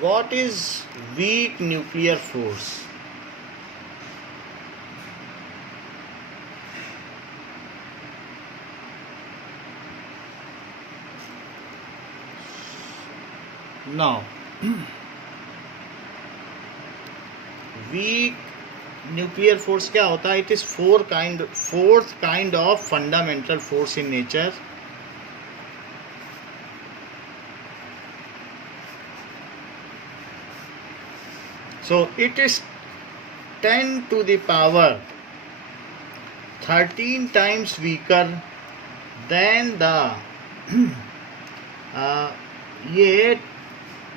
What is weak nuclear force? Now, weak nuclear force क्या होता है? It is fourth kind of fundamental force in nature. So it is 10 to the power 13 times weaker than the ये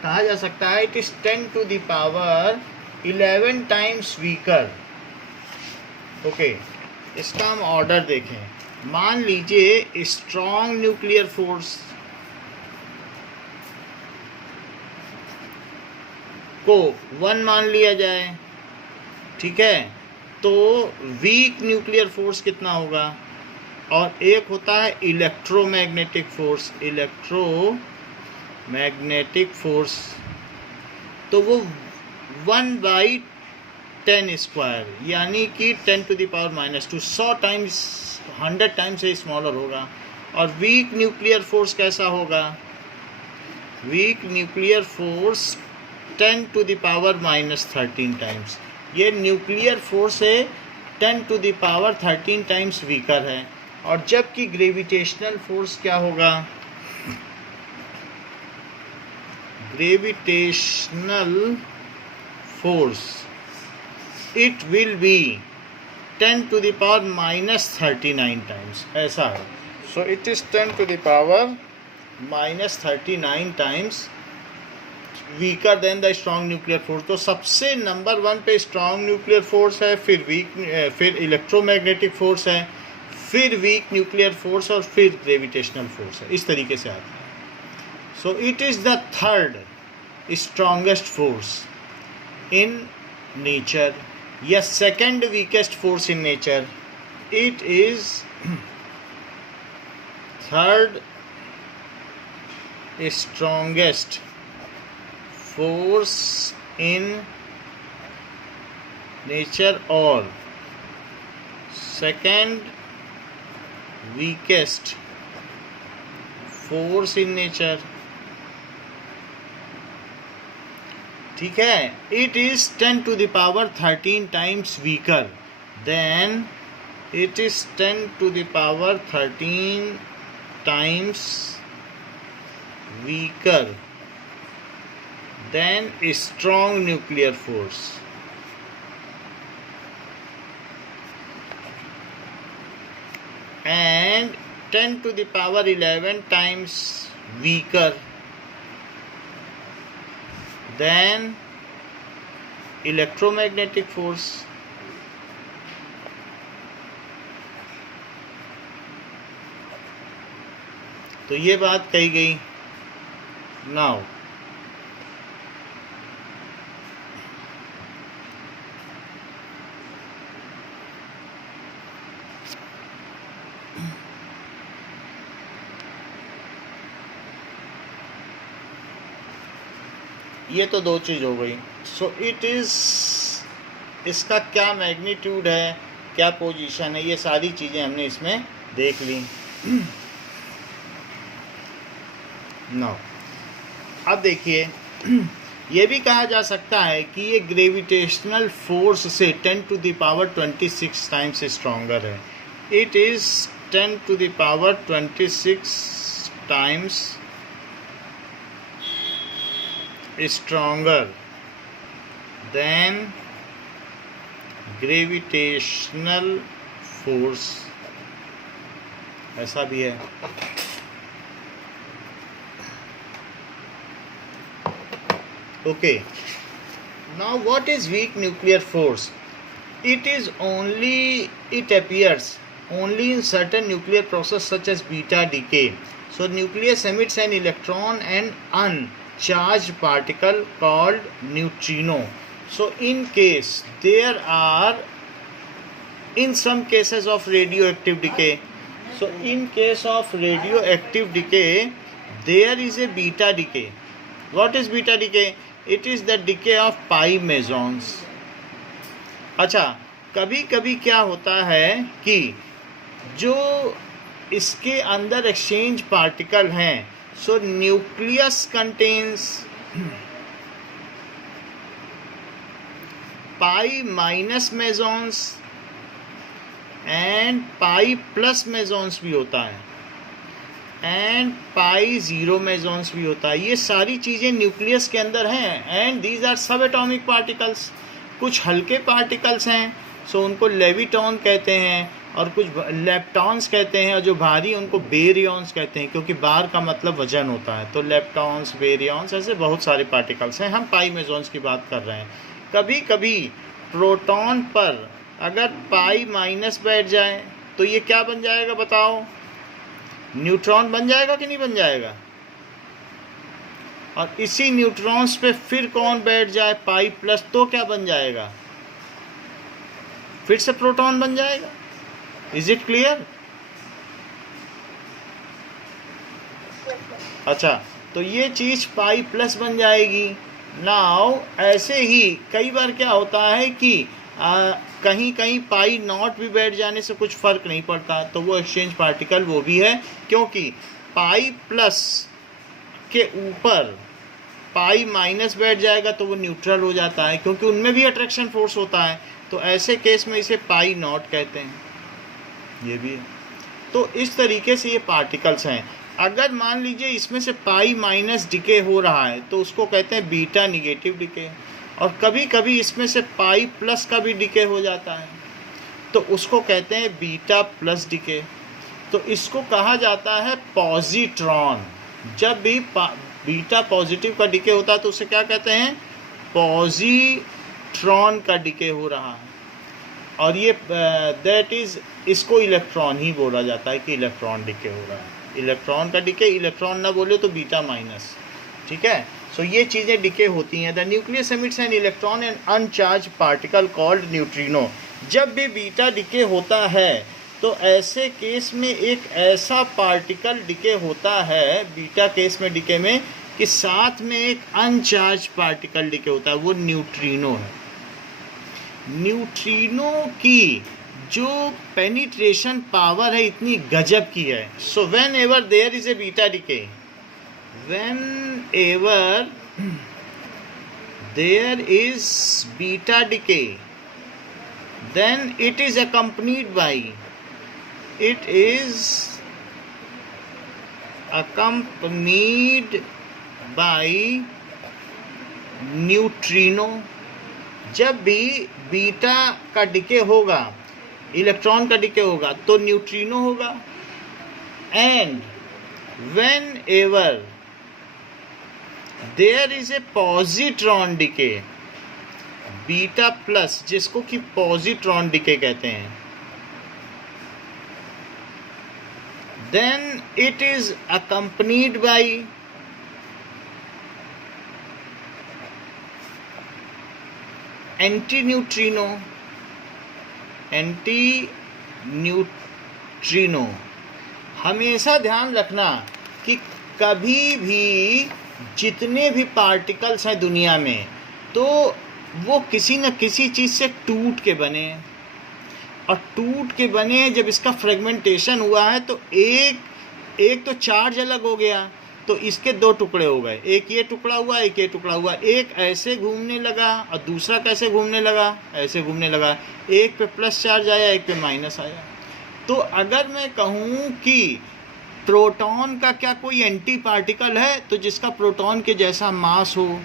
कहा जा सकता है it is 10 to the power 11 times weaker. Okay, इसका हम ऑर्डर देखें. मान लीजिए स्ट्रॉन्ग न्यूक्लियर फोर्स को 1 मान लिया जाए, ठीक है, तो वीक न्यूक्लियर फोर्स कितना होगा? और एक होता है इलेक्ट्रोमैग्नेटिक फोर्स. इलेक्ट्रोमैग्नेटिक फोर्स तो वो 1/10 स्क्वायर, यानी कि 10 to the power -2, 100 टाइम्स से स्मॉलर होगा. और वीक न्यूक्लियर फोर्स कैसा होगा? Week nuclear force 10 to the power -13 times. ये न्यूक्लियर फोर्स है 10 to the power 13 times weaker है. और जबकि ग्रेविटेशनल फोर्स क्या होगा? Gravitational force it will be 10 to the power -39 times. ऐसा है. So it is 10 to the power -39 times weaker then the strong nuclear force. तो सबसे नंबर 1 पे स्ट्रॉन्ग न्यूक्लियर फोर्स है, फिर इलेक्ट्रोमैग्नेटिक फोर्स है, फिर वीक न्यूक्लियर फोर्स और फिर ग्रेविटेशनल फोर्स है. इस तरीके से आता है. So it is the third strongest force in nature या second weakest force in nature. It is third strongest force in nature और second weakest force in nature. ठीक है. It is 10 to the power 13 times weaker than it is 10 to the power 13 times weaker than a strong nuclear force. And 10 to the power 11 times weaker than electromagnetic force. तो ये बात कही गई. Now ये तो दो चीज़ हो गई. सो इट इज़, इसका क्या मैग्नीट्यूड है, क्या पोजीशन है, ये सारी चीज़ें हमने इसमें देख ली. नो, अब देखिए, ये भी कहा जा सकता है कि ये ग्रेविटेशनल फोर्स से 10 to the power 26 times stronger है. It is 10 to the power 26 times stronger than gravitational force. ऐसा भी है. Okay, now what is weak nuclear force? It appears only in certain nuclear process such as beta decay. So nucleus emits an electron and uncharged particle called neutrino. So in some cases of radioactive decay. So in case of radioactive decay, there is a beta decay. What is beta decay? It is the decay of pi mesons. अच्छा, कभी कभी क्या होता है कि जो इसके अंदर एक्सचेंज पार्टिकल हैं, so nucleus contains pi minus mesons and pi plus mesons भी होता है, एंड पाई जीरो मेसॉन्स भी होता है। ये सारी चीज़ें न्यूक्लियस के अंदर हैं एंड दीज आर सब एटॉमिक पार्टिकल्स। कुछ हल्के पार्टिकल्स हैं, सो उनको लेविटॉन कहते हैं, और कुछ लेप्टॉन्स कहते हैं, और जो भारी उनको बेरियॉन्स कहते हैं, क्योंकि बार का मतलब वजन होता है। तो लेप्टॉन्स, बेरियॉन्स, ऐसे बहुत सारे पार्टिकल्स हैं। हम पाई मेसॉन्स की बात कर रहे हैं। कभी कभी प्रोटॉन पर अगर पाई माइनस बैठ जाए तो ये क्या बन जाएगा बताओ? न्यूट्रॉन बन जाएगा कि नहीं बन जाएगा? और इसी न्यूट्रॉन्स पे फिर कौन बैठ जाए पाई प्लस, तो क्या बन जाएगा? फिर से प्रोटॉन बन जाएगा। Is it clear? अच्छा, तो ये चीज पाई प्लस बन जाएगी। नाउ ऐसे ही कई बार क्या होता है कि कहीं कहीं पाई नॉट भी बैठ जाने से कुछ फर्क नहीं पड़ता, तो वो एक्सचेंज पार्टिकल वो भी है, क्योंकि पाई प्लस के ऊपर पाई माइनस बैठ जाएगा तो वो न्यूट्रल हो जाता है, क्योंकि उनमें भी अट्रैक्शन फोर्स होता है। तो ऐसे केस में इसे पाई नॉट कहते हैं, ये भी है। तो इस तरीके से ये पार्टिकल्स हैं। अगर मान लीजिए इसमें से पाई माइनस डिके हो रहा है तो उसको कहते हैं बीटा निगेटिव डिके, और कभी कभी इसमें से पाई प्लस का भी डिके हो जाता है तो उसको कहते हैं बीटा प्लस डिके। तो इसको कहा जाता है पॉजिट्रॉन। जब भी बीटा पॉजिटिव का डिके होता है तो उसे क्या कहते हैं? पॉजिट्रॉन का डिके हो रहा है। और ये दैट इज, इसको इलेक्ट्रॉन ही बोला जाता है कि इलेक्ट्रॉन डिके हो रहा है। इलेक्ट्रॉन का डिके, इलेक्ट्रॉन ना बोले तो बीटा माइनस, ठीक है। सो ये चीज़ें डिके होती हैं। The nucleus emits an electron and uncharge particle called neutrino. जब भी बीटा डिके होता है तो ऐसे केस में एक ऐसा पार्टिकल डिके होता है, बीटा केस में डिके में, कि साथ में एक अनचार्ज पार्टिकल डिके होता है, वो न्यूट्रिनो है। न्यूट्रिनो की जो पेनिट्रेशन पावर है इतनी गजब की है। So whenever there is a beta decay, whenever there is beta decay, then it is accompanied by neutrino. जब भी बीटा का डिके होगा, इलेक्ट्रॉन का डिके होगा, तो न्यूट्रिनो होगा। And whenever there is a positron decay, beta plus, जिसको कि पॉजिट्रॉन डिके कहते हैं, then it is accompanied by anti neutrino. हमेशा ध्यान रखना कि कभी भी जितने भी पार्टिकल्स हैं दुनिया में, तो वो किसी न किसी चीज़ से टूट के बने हैं, और टूट के बने हैं। जब इसका फ्रेगमेंटेशन हुआ है तो एक तो चार्ज अलग हो गया, तो इसके दो टुकड़े हो गए, एक ये टुकड़ा हुआ, एक ये टुकड़ा हुआ। एक ऐसे घूमने लगा और दूसरा कैसे घूमने लगा? ऐसे घूमने लगा। एक पे प्लस चार्ज आया, एक पे माइनस आया। तो अगर मैं कहूँ कि प्रोटॉन का क्या कोई एंटी पार्टिकल है, तो जिसका प्रोटॉन के जैसा मास हो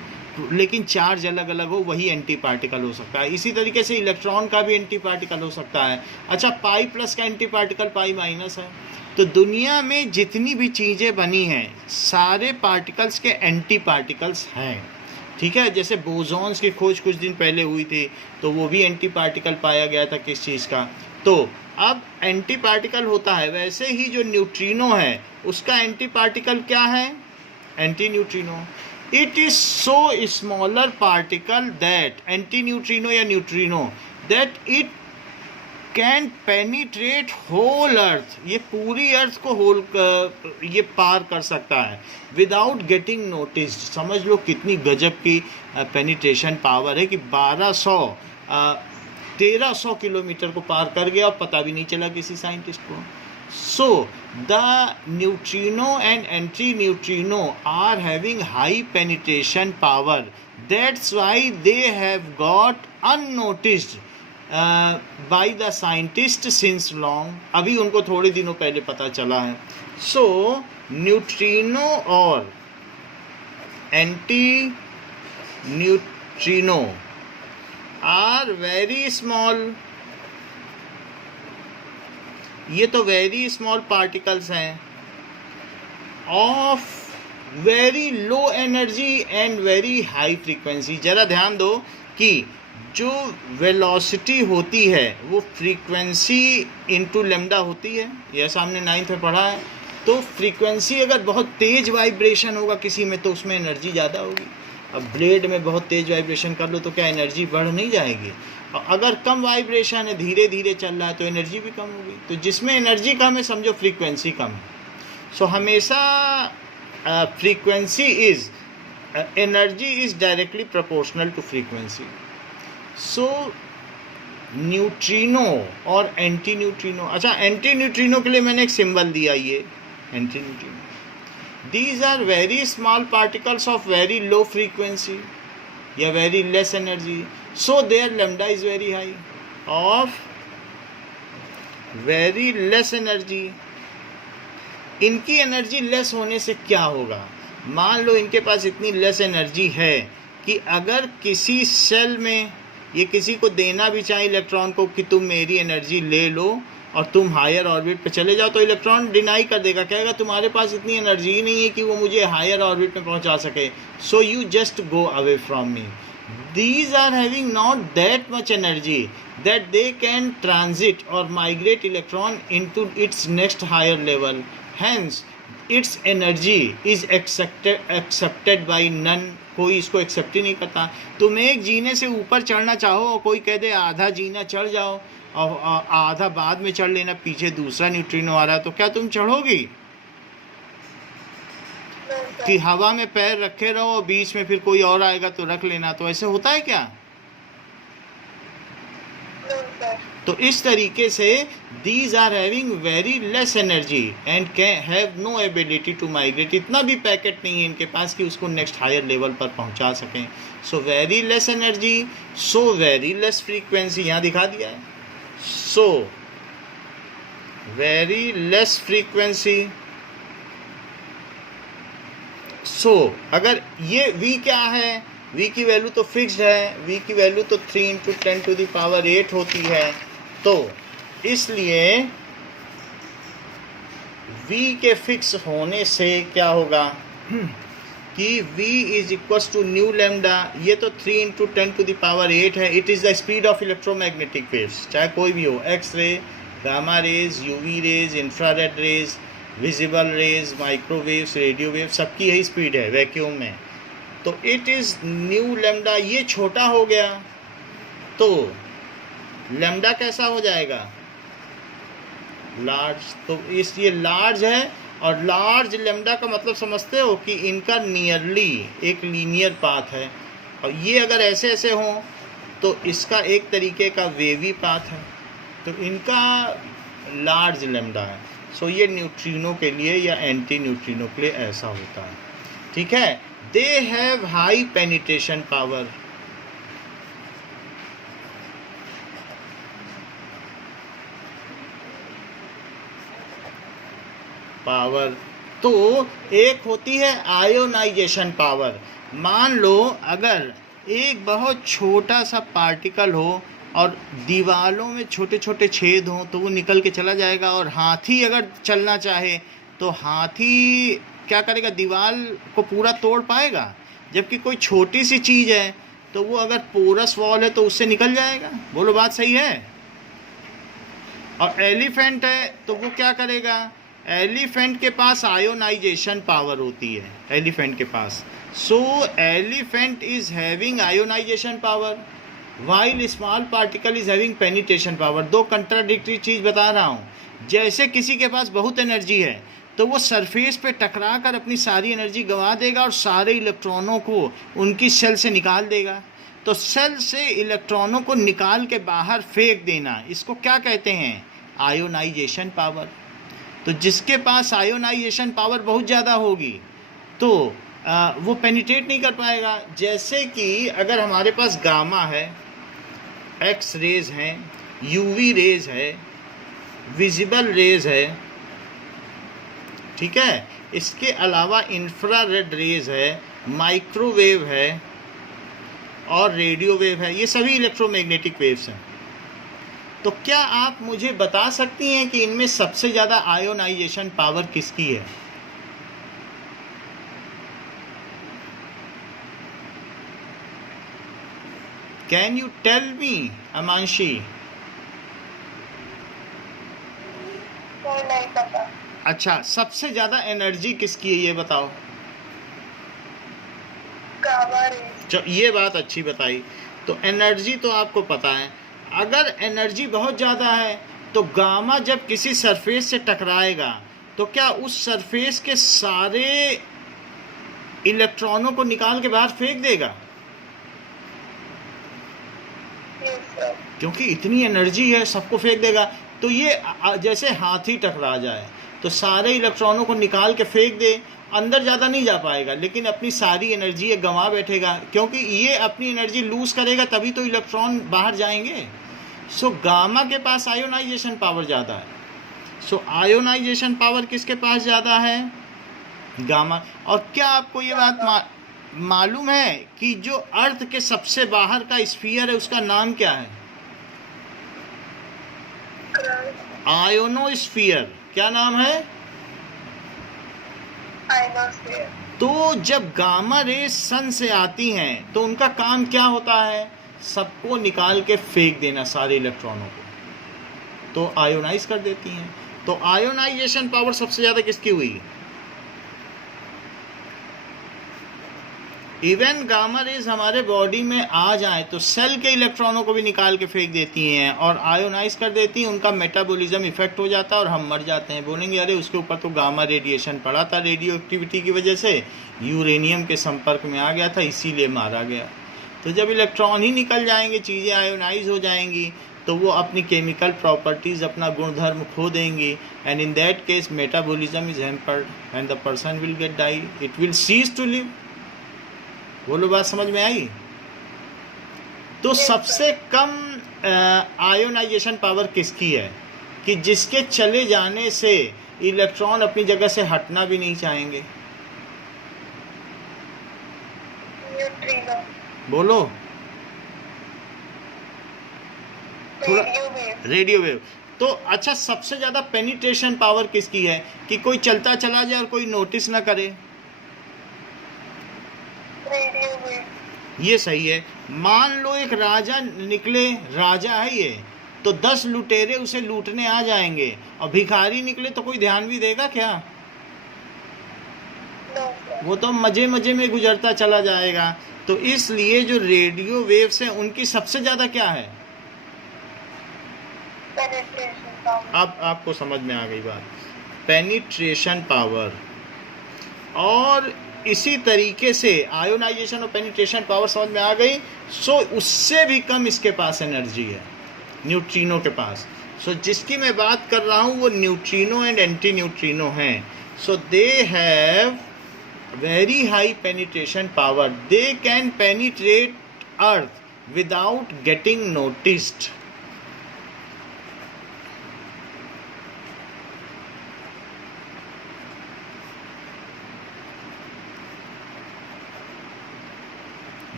लेकिन चार्ज अलग अलग हो, वही एंटी पार्टिकल हो सकता है। इसी तरीके से इलेक्ट्रॉन का भी एंटी पार्टिकल हो सकता है। अच्छा, पाई प्लस का एंटी पार्टिकल पाई माइनस है। तो दुनिया में जितनी भी चीज़ें बनी हैं, सारे पार्टिकल्स के एंटी पार्टिकल्स हैं, ठीक है। जैसे बोसॉन्स की खोज कुछ दिन पहले हुई थी, तो वो भी एंटी पार्टिकल पाया गया था किस चीज़ का। तो अब एंटी पार्टिकल होता है, वैसे ही जो न्यूट्रिनो है उसका एंटी पार्टिकल क्या है? Antineutrino. It is so smaller particle that, antineutrino या neutrino, that it can penetrate whole earth, ये पूरी अर्थ को होल ये पार कर सकता है विदाउट गेटिंग नोटिस। समझ लो कितनी गजब की पेनिट्रेशन पावर है कि 1300 किलोमीटर को पार कर गया और पता भी नहीं चला किसी साइंटिस्ट को। So the neutrino and anti neutrino are having high penetration power, that's why they have got unnoticed by the scientist since long. अभी उनको थोड़े दिनों पहले पता चला है। सो न्यूट्रिनो और antineutrino are very small, ये तो वेरी स्मॉल पार्टिकल्स हैं of very low energy and very high frequency. ज़रा ध्यान दो कि जो वेलोसिटी होती है वो फ्रीक्वेंसी इनटू लेम्डा होती है, यह सामने 9th में पढ़ा है। तो फ्रीक्वेंसी अगर बहुत तेज़ वाइब्रेशन होगा किसी में तो उसमें एनर्जी ज़्यादा होगी। अब ब्लेड में बहुत तेज़ वाइब्रेशन कर लो तो क्या एनर्जी बढ़ नहीं जाएगी? और अगर कम वाइब्रेशन है, धीरे धीरे चल रहा है, तो एनर्जी भी कम होगी। तो जिसमें एनर्जी कम है समझो फ्रीक्वेंसी कम है। सो हमेशा frequency is energy is directly proportional to frequency. So neutrino और एंटी न्यूट्रिनो, अच्छा एंटी न्यूट्रिनो के लिए मैंने एक सिंबल दिया, ये antineutrino, these are very small particles of very low frequency या very less energy, so their lambda is very high, of very less energy। इनकी एनर्जी लेस होने से क्या होगा? मान लो इनके पास इतनी लेस एनर्जी है कि अगर किसी सेल में ये किसी को देना भी चाहे इलेक्ट्रॉन को कि तुम मेरी एनर्जी ले लो और तुम हायर ऑर्बिट पे चले जाओ, तो इलेक्ट्रॉन डिनाई कर देगा, कहेगा तुम्हारे पास इतनी एनर्जी ही नहीं है कि वो मुझे हायर ऑर्बिट में पहुंचा सके, so you just go away from me. These are having not that much energy that they can transit और migrate electron into its next higher level, hence its energy is accepted by none. कोई इसको accept ही नहीं करता। तुम एक जीने से ऊपर चढ़ना चाहो और कोई कह दे आधा जीना चढ़ जाओ और आधा बाद में चढ़ लेना, पीछे दूसरा न्यूट्रिनो आ रहा है, तो क्या तुम चढ़ोगी? कि हवा में पैर रखे रहो और बीच में फिर कोई और आएगा तो रख लेना, तो ऐसे होता है क्या? तो इस तरीके से these are having very less energy and can have no ability to migrate. इतना भी पैकेट नहीं है इनके पास कि उसको नेक्स्ट हायर लेवल पर पहुंचा सकें। So very less energy, so very less frequency, यहाँ दिखा दिया है। So very less frequency. So अगर ये v क्या है, v की वैल्यू तो फिक्स्ड है, v की वैल्यू तो 3 × 10⁸ होती है। तो इसलिए v के फिक्स होने से क्या होगा कि v is equals to nu lambda, ये तो 3 × 10⁸ है। It is the speed of electromagnetic waves, चाहे कोई भी हो, x rays, gamma rays, UV rays, infrared rays, visible rays, microwaves, radio wave, सबकी यही स्पीड है वैक्यूम में। तो इट इज़ न्यू लैम्डा, ये छोटा हो गया तो लैम्डा कैसा हो जाएगा? लार्ज। तो इसलिए लार्ज है, और लार्ज लैम्डा का मतलब समझते हो कि इनका नियरली एक लीनियर पाथ है, और ये अगर ऐसे ऐसे हों तो इसका एक तरीके का वेवी पाथ है, तो इनका लार्ज लैम्डा है। सो ये न्यूट्रिनो के लिए या एंटी न्यूट्रिनो के लिए ऐसा होता है। ठीक है, they have high penetration power. तो एक होती है आयोनाइजेशन पावर। मान लो अगर एक बहुत छोटा सा पार्टिकल हो और दीवारों में छोटे छोटे छेद हों तो वो निकल के चला जाएगा, और हाथी अगर चलना चाहे तो हाथी क्या करेगा? दीवार को पूरा तोड़ पाएगा। जबकि कोई छोटी सी चीज़ है तो वो अगर पोरस वॉल है तो उससे निकल जाएगा। बोलो बात सही है? और एलिफेंट है तो वो क्या करेगा? एलिफेंट के पास आयोनाइजेशन पावर होती है, एलिफेंट के पास। So elephant is having ionization power. While small particle is having penetration power. दो कंट्राडिक्टरी चीज़ बता रहा हूँ। जैसे किसी के पास बहुत एनर्जी है तो वो सरफेस पे टकरा कर अपनी सारी एनर्जी गंवा देगा और सारे इलेक्ट्रॉनों को उनकी सेल से निकाल देगा। तो सेल से इलेक्ट्रॉनों को निकाल के बाहर फेंक देना, इसको क्या कहते हैं? Ionisation power. तो जिसके पास आयोनाइजेशन पावर बहुत ज़्यादा होगी तो वो पेनिट्रेट नहीं कर पाएगा। जैसे कि अगर हमारे पास गामा है, एक्स रेज हैं, यूवी रेज है, विजिबल रेज है, ठीक है, इसके अलावा इंफ्रारेड रेज है, माइक्रोवेव है और रेडियो वेव है, ये सभी इलेक्ट्रोमैग्नेटिक वेव्स हैं। तो क्या आप मुझे बता सकती हैं कि इनमें सबसे ज़्यादा आयोनाइजेशन पावर किसकी है? Can you tell me Amanshi? नहीं पता। अच्छा, सबसे ज़्यादा एनर्जी किसकी है ये बताओ। Gamma rays. ये बात अच्छी बताई। तो एनर्जी तो आपको पता है। अगर एनर्जी बहुत ज़्यादा है तो गामा जब किसी सरफेस से टकराएगा तो क्या उस सरफेस के सारे इलेक्ट्रॉनों को निकाल के बाहर फेंक देगा? क्योंकि इतनी एनर्जी है, सबको फेंक देगा। तो ये जैसे हाथी टकरा जाए तो सारे इलेक्ट्रॉनों को निकाल के फेंक दे, अंदर ज़्यादा नहीं जा पाएगा लेकिन अपनी सारी एनर्जी ये गंवा बैठेगा, क्योंकि ये अपनी एनर्जी लूज़ करेगा तभी तो इलेक्ट्रॉन बाहर जाएंगे। सो गामा के पास आयोनाइजेशन पावर ज़्यादा है। सो आयोनाइजेशन पावर किसके पास ज़्यादा है? गामा। और क्या आपको ये बात मालूम है कि जो अर्थ के सबसे बाहर का स्फीयर है उसका नाम क्या है? आयोनोस्फीयर। क्या नाम है? आयोनोस्फीयर। तो जब गामा रेज सन से आती हैं तो उनका काम क्या होता है? सबको निकाल के फेंक देना, सारे इलेक्ट्रॉनों को, तो आयोनाइज कर देती हैं। तो आयोनाइजेशन पावर सबसे ज़्यादा किसकी हुई? इवन गामा रेज हमारे बॉडी में आ जाए तो सेल के इलेक्ट्रॉनों को भी निकाल के फेंक देती हैं और आयोनाइज कर देती हैं। उनका मेटाबॉलिज्म इफेक्ट हो जाता है और हम मर जाते हैं। बोलेंगे अरे उसके ऊपर तो गामा रेडिएशन पड़ा था, रेडियो एक्टिविटी की वजह से यूरेनियम के संपर्क में आ गया था इसीलिए मारा गया। तो जब इलेक्ट्रॉन ही निकल जाएंगे, चीज़ें आयोनाइज हो जाएंगी तो वो अपनी केमिकल प्रॉपर्टीज़, अपना गुणधर्म खो देंगी and in that case metabolism is hampered and the person will get die, it will cease to live. बोलो, बात समझ में आई? तो सबसे कम आयोनाइजेशन पावर किसकी है कि जिसके चले जाने से इलेक्ट्रॉन अपनी जगह से हटना भी नहीं चाहेंगे? न्यूट्रिनो। बोलो। Radio wave. Radio wave. तो अच्छा, सबसे ज़्यादा पेनिट्रेशन पावर किसकी है कि कोई चलता चला जाए और कोई नोटिस ना करे? Radio wave. ये सही है। मान लो एक राजा निकले, राजा है ये, तो 10 लुटेरे उसे लूटने आ जाएंगे और भिखारी निकले तो कोई ध्यान भी देगा क्या? वो तो मजे मजे में गुजरता चला जाएगा। तो इसलिए जो रेडियो वेव्स हैं उनकी सबसे ज़्यादा क्या है? Penetration power. अब आपको समझ में आ गई बात, पेनिट्रेशन पावर। और इसी तरीके से आयोनाइजेशन और पेनिट्रेशन पावर समझ में आ गई। सो उससे भी कम इसके पास एनर्जी है, न्यूट्रिनो के पास। सो जिसकी मैं बात कर रहा हूँ वो न्यूट्रिनो एंड एंटी न्यूट्रिनो हैं। So they have very high penetration power. They can penetrate earth without getting noticed.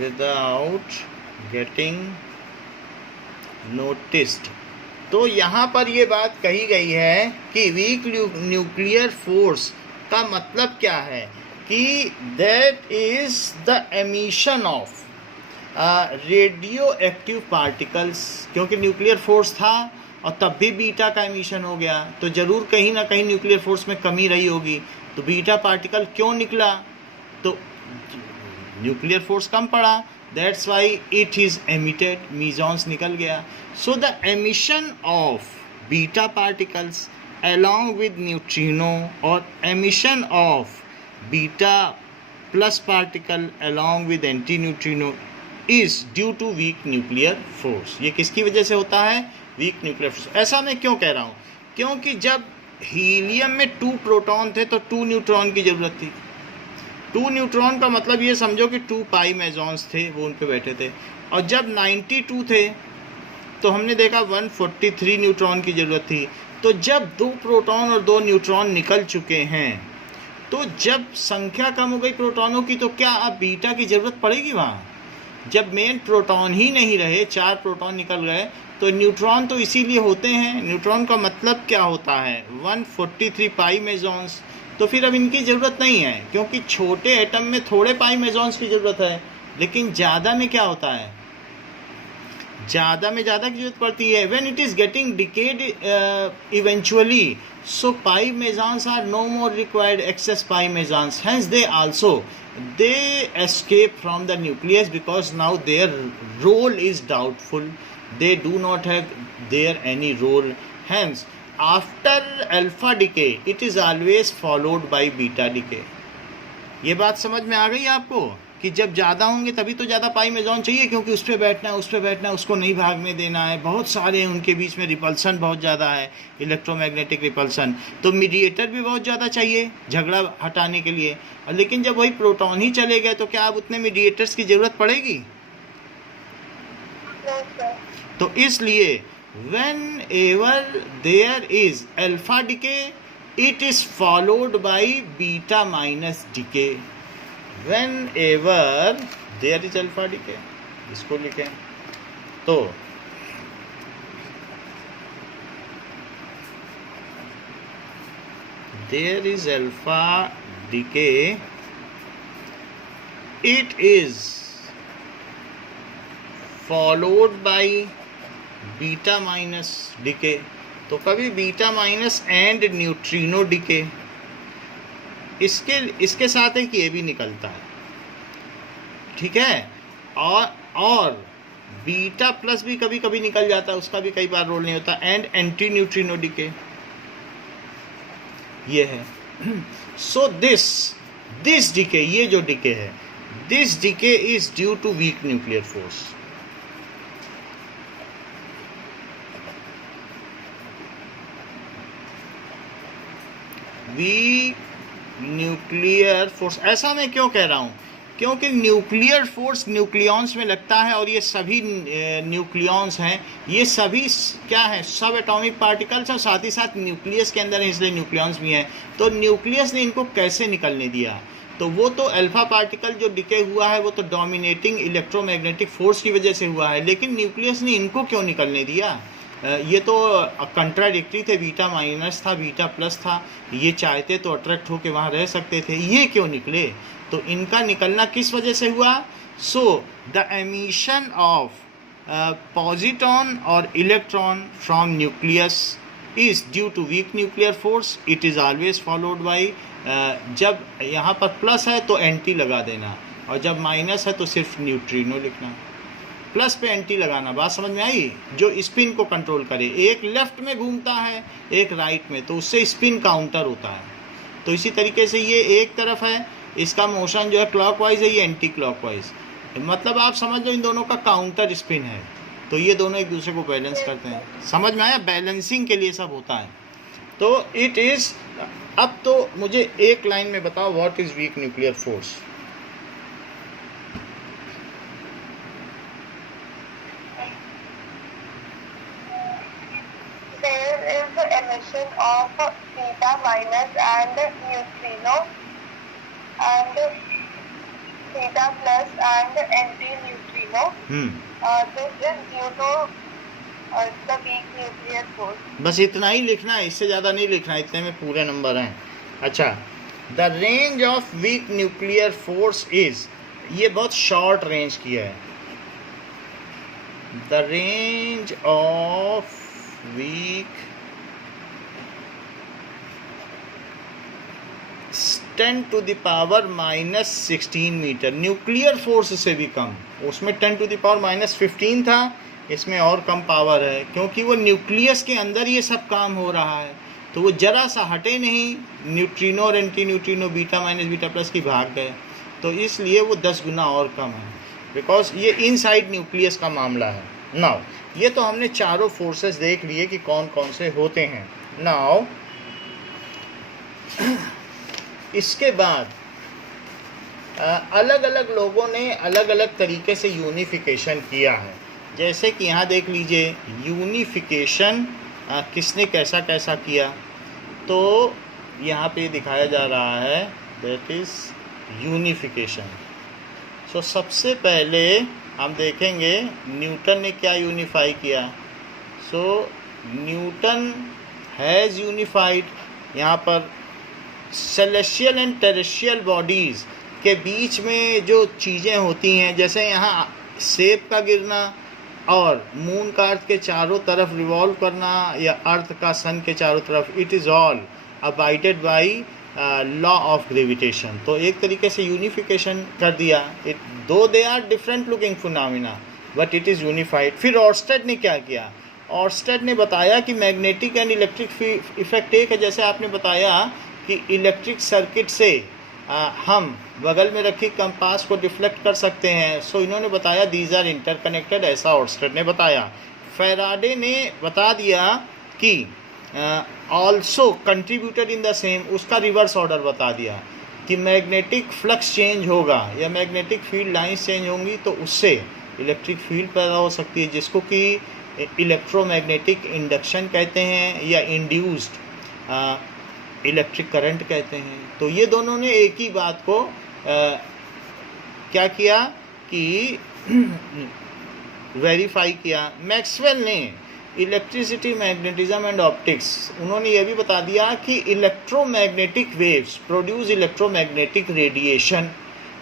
Without getting noticed. तो यहाँ पर ये बात कही गई है कि वीक न्यूक्लियर फोर्स का मतलब क्या है कि that is the emission of radio active particles. क्योंकि न्यूक्लियर फोर्स था और तब भी बीटा का एमिशन हो गया तो ज़रूर कहीं ना कहीं न्यूक्लियर फोर्स में कमी रही होगी। तो बीटा पार्टिकल क्यों निकला? तो न्यूक्लियर फोर्स कम पड़ा, that's why it is emitted, mesons निकल गया. So the emission of beta particles along with neutrino or emission of beta plus particle along with antineutrino is due to weak nuclear force. ये किसकी वजह से होता है? Week nuclear force. ऐसा मैं क्यों कह रहा हूँ? क्योंकि जब हीलियम में 2 प्रोटॉन थे तो 2 न्यूट्रॉन की ज़रूरत थी. 2 न्यूट्रॉन का मतलब ये समझो कि 2 पाई मेजॉन्स थे, वो उन पे बैठे थे. और जब 92 थे तो हमने देखा 143 न्यूट्रॉन की ज़रूरत थी. तो जब 2 प्रोटॉन और 2 न्यूट्रॉन निकल चुके हैं, तो जब संख्या कम हो गई प्रोटॉनों की, तो क्या अब बीटा की ज़रूरत पड़ेगी वहाँ? जब मेन प्रोटॉन ही नहीं रहे, 4 प्रोटॉन निकल गए, तो न्यूट्रॉन तो इसीलिए होते हैं. न्यूट्रॉन का मतलब क्या होता है? 143 पाई मेजॉन्स. तो फिर अब इनकी ज़रूरत नहीं है, क्योंकि छोटे एटम में थोड़े पाई मेजॉन्स की ज़रूरत है, लेकिन ज़्यादा में क्या होता है? ज़्यादा में ज़्यादा की जरूरत पड़ती है. When it is getting decade eventually, so pi mesons are no more required, excess pi mesons, hence they escape from the nucleus because now their role is doubtful, they do not have there any role. Hence after alpha decay it is always followed by beta decay. ये बात समझ में आ गई आपको कि जब ज़्यादा होंगे तभी तो ज़्यादा पाई मेजॉन चाहिए, क्योंकि उस पर बैठना है, उस पर बैठना है, उसको नहीं भागने देना है. बहुत सारे हैं, उनके बीच में रिपल्सन बहुत ज़्यादा है, इलेक्ट्रोमैग्नेटिक रिपल्सन. तो मीडिएटर भी बहुत ज़्यादा चाहिए झगड़ा हटाने के लिए. और लेकिन जब वही प्रोटॉन ही चले गए तो क्या अब उतने मीडिएटर्स की ज़रूरत पड़ेगी? No, sir. तो इसलिए whenever there is alpha decay it is followed by beta minus decay. whenever there is alpha decay, इसको लिखें तो there is alpha decay, it is followed by beta minus decay. तो कभी beta minus and neutrino decay, इसके साथ एक ये भी निकलता है, ठीक है. और बीटा प्लस भी कभी कभी निकल जाता है, उसका भी कई बार रोल नहीं होता. एंड एंटी न्यूट्रिनो डिके ये है. सो दिस डिके, ये जो डिके है, this decay is due to weak nuclear force. Weak nuclear force. ऐसा मैं क्यों कह रहा हूँ? क्योंकि न्यूक्लियर फोर्स न्यूक्लियॉन्स में लगता है, और ये सभी न्यूक्लियॉन्स हैं, ये सभी क्या है? सब एटॉमिक पार्टिकल्स, और साथ ही साथ न्यूक्लियस के अंदर है, इसलिए न्यूक्लियॉन्स भी हैं. तो न्यूक्लियस ने इनको कैसे निकलने दिया? तो वो तो अल्फा पार्टिकल जो डिके हुआ है वो तो डोमिनेटिंग इलेक्ट्रोमैग्नेटिक फोर्स की वजह से हुआ है, लेकिन न्यूक्लियस ने इनको क्यों निकलने दिया? ये तो कंट्राडिक्टरी थे. बीटा माइनस था, बीटा प्लस था, ये चाहते तो अट्रैक्ट होकर वहाँ रह सकते थे, ये क्यों निकले? तो इनका निकलना किस वजह से हुआ? So the emission of positron और electron from nucleus is due to weak nuclear force. It is always followed by, जब यहाँ पर प्लस है तो एंटी लगा देना, और जब माइनस है तो सिर्फ न्यूट्रिनो लिखना. प्लस पे एंटी लगाना. बात समझ में आई? जो स्पिन को कंट्रोल करे, एक लेफ्ट में घूमता है, एक राइट में, तो उससे स्पिन काउंटर होता है. तो इसी तरीके से ये एक तरफ है, इसका मोशन जो है क्लॉकवाइज है, ये एंटी क्लॉकवाइज. मतलब आप समझ लो इन दोनों का काउंटर स्पिन है, तो ये दोनों एक दूसरे को बैलेंस करते हैं. समझ में आया? बैलेंसिंग के लिए सब होता है. तो इट इज़. अब तो मुझे एक लाइन में बताओ, what is week nuclear force? There is emission of beta minus and neutrino and beta plus and anti-neutrino. This is due to the weak nuclear force. बस इतना ही लिखना है, इससे ज़्यादा नहीं लिखना है, इतने में पूरे नंबर हैं. अच्छा, the range of weak nuclear force is, ये बहुत शॉर्ट रेंज किया है. The range of weak 10⁻⁻16 metre, nuclear force से भी कम। उसमें 10⁻⁻15 था, इसमें और कम पावर है, क्योंकि वो न्यूक्लियस के अंदर ये सब काम हो रहा है। तो वो जरा सा हटे नहीं, न्यूट्रिनो और anti neutrino beta minus beta plus की भाग गए, तो इसलिए वो 10 गुना और कम है, बिकॉज ये इनसाइड न्यूक्लियस का मामला है। नाउ ये तो हमने चारों फोर्सेस देख लिए कि कौन कौन से होते हैं। नाउ इसके बाद अलग अलग लोगों ने अलग अलग तरीके से यूनिफिकेशन किया है। जैसे कि यहाँ देख लीजिए यूनिफिकेशन किसने कैसा कैसा किया, तो यहाँ पे दिखाया जा रहा है, दैट इज़ यूनिफिकेशन। सो सबसे पहले हम देखेंगे न्यूटन ने क्या यूनिफाई किया। सो न्यूटन हैज़ यूनिफाइड, यहाँ पर सेलेस्टियल एंड टेरेस्ट्रियल बॉडीज़ के बीच में जो चीज़ें होती हैं, जैसे यहाँ सेब का गिरना और मून का अर्थ के चारों तरफ रिवॉल्व करना, या अर्थ का सन के चारों तरफ, it is all abided by law of gravitation. तो एक तरीके से यूनिफिकेशन कर दिया। It though they are different looking phenomena but it is unified. फिर ऑर्स्टेड ने क्या किया, ऑर्स्टेड ने बताया कि मैग्नेटिक एंड इलेक्ट्रिक इफेक्ट एक है। जैसे आपने बताया कि इलेक्ट्रिक सर्किट से हम बगल में रखी कंपास को डिफ्लेक्ट कर सकते हैं। सो इन्होंने बताया दीज आर इंटरकनेक्टेड, ऐसा ऑर्स्टेड ने बताया। फैराडे ने बता दिया कि also contributed in the same, उसका रिवर्स ऑर्डर बता दिया कि मैग्नेटिक फ्लक्स चेंज होगा या मैग्नेटिक फील्ड लाइंस चेंज होंगी तो उससे इलेक्ट्रिक फील्ड पैदा हो सकती है, जिसको कि इलेक्ट्रोमैग्नेटिक इंडक्शन कहते हैं या इंड्यूस्ड इलेक्ट्रिक करंट कहते हैं। तो ये दोनों ने एक ही बात को क्या किया कि वेरीफाई किया। मैक्सवेल ने इलेक्ट्रिसिटी, मैग्नेटिज्म एंड ऑप्टिक्स, उन्होंने ये भी बता दिया कि electromagnetic waves produce electromagnetic radiation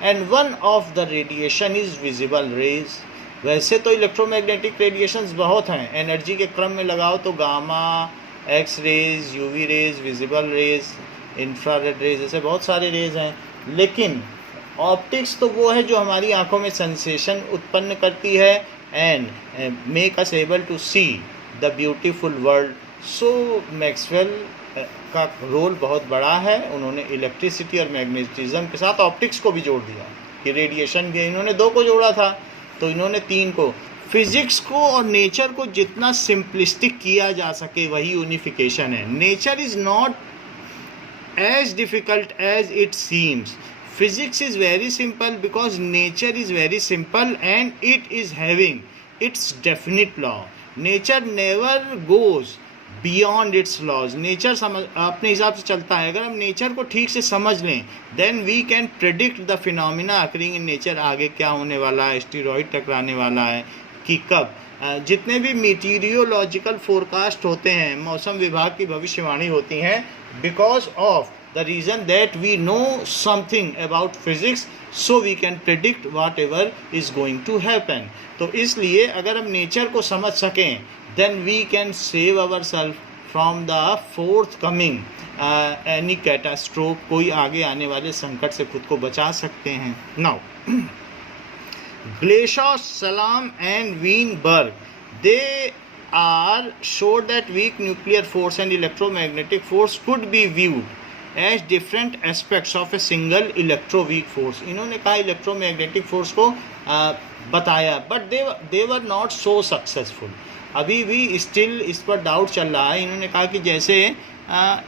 and one of the radiation is visible raise. वैसे तो इलेक्ट्रोमैग्नेटिक रेडिएशंस बहुत हैं, एनर्जी के क्रम में लगाओ तो gamma, x rays, UV rays, visible rays, infrared rays, ऐसे बहुत सारे रेज हैं। लेकिन ऑप्टिक्स तो वो है जो हमारी आंखों में सेंसेशन उत्पन्न करती है and make us able to see the beautiful world. So Maxwell का रोल बहुत बड़ा है। उन्होंने इलेक्ट्रिसिटी और मैग्नेटिज्म के साथ ऑप्टिक्स को भी जोड़ दिया कि रेडिएशन भी है। इन्होंने दो को जोड़ा था तो इन्होंने तीन को। फिजिक्स को और नेचर को जितना सिंपलिस्टिक किया जा सके वही यूनिफिकेशन है। Nature is not as difficult as it seems. Physics is very simple because nature is very simple and it is having its definite law. Nature never goes beyond its laws. Nature समझ अपने हिसाब से चलता है। अगर हम nature को ठीक से समझ लें then we can predict the phenomena occurring in nature। आगे क्या होने वाला है, एस्टेरॉइड टकराने वाला है कि कब। जितने भी मीटीरियोलॉजिकल फोरकास्ट होते हैं, मौसम विभाग की भविष्यवाणी होती हैं, because of the reason that we know something about physics so we can predict whatever is going to happen। तो इसलिए अगर हम नेचर को समझ सकें then we can save ourselves from the forthcoming any catastrophe। कोई आगे आने वाले संकट से खुद को बचा सकते हैं। now Glashow, Salam and Weinberg, they are showed that weak nuclear force and electromagnetic force could be viewed as different aspects of a single electroweak force. इन्होंने कहा इलेक्ट्रोमैग्नेटिक फोर्स को बताया but they were not so successful. अभी भी still इस पर doubt चल रहा है। इन्होंने कहा कि जैसे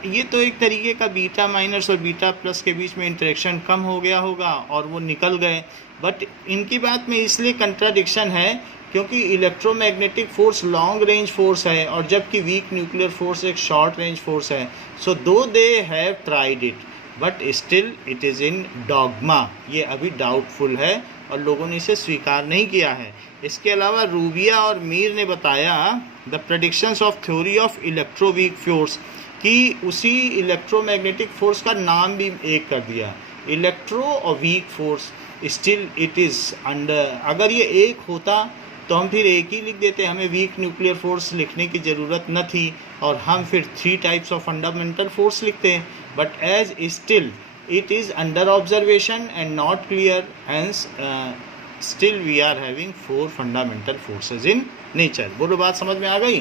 ये तो एक तरीके का बीटा माइनस और बीटा प्लस के बीच में इंटरेक्शन कम हो गया होगा और वो निकल गए, बट इनकी बात में इसलिए कंट्राडिक्शन है क्योंकि electromagnetic force long range force है और जबकि वीक न्यूक्लियर फोर्स एक शॉर्ट रेंज फोर्स है। सो दो they have tried it but still it is in dogma. ये अभी डाउटफुल है और लोगों ने इसे स्वीकार नहीं किया है। इसके अलावा रूबिया और मीर ने बताया the predictions of theory of electroweak force कि उसी इलेक्ट्रोमैग्नेटिक फोर्स का नाम भी एक कर दिया, इलेक्ट्रो और weak force. Still it is under, अगर ये एक होता तो हम फिर एक ही लिख देते, हमें वीक न्यूक्लियर फोर्स लिखने की ज़रूरत न थी और हम फिर 3 टाइप्स ऑफ फंडामेंटल फोर्स लिखते हैं। But as still it is under observation and not clear, hence still we are having 4 fundamental forces in nature. बोलो बात समझ में आ गई?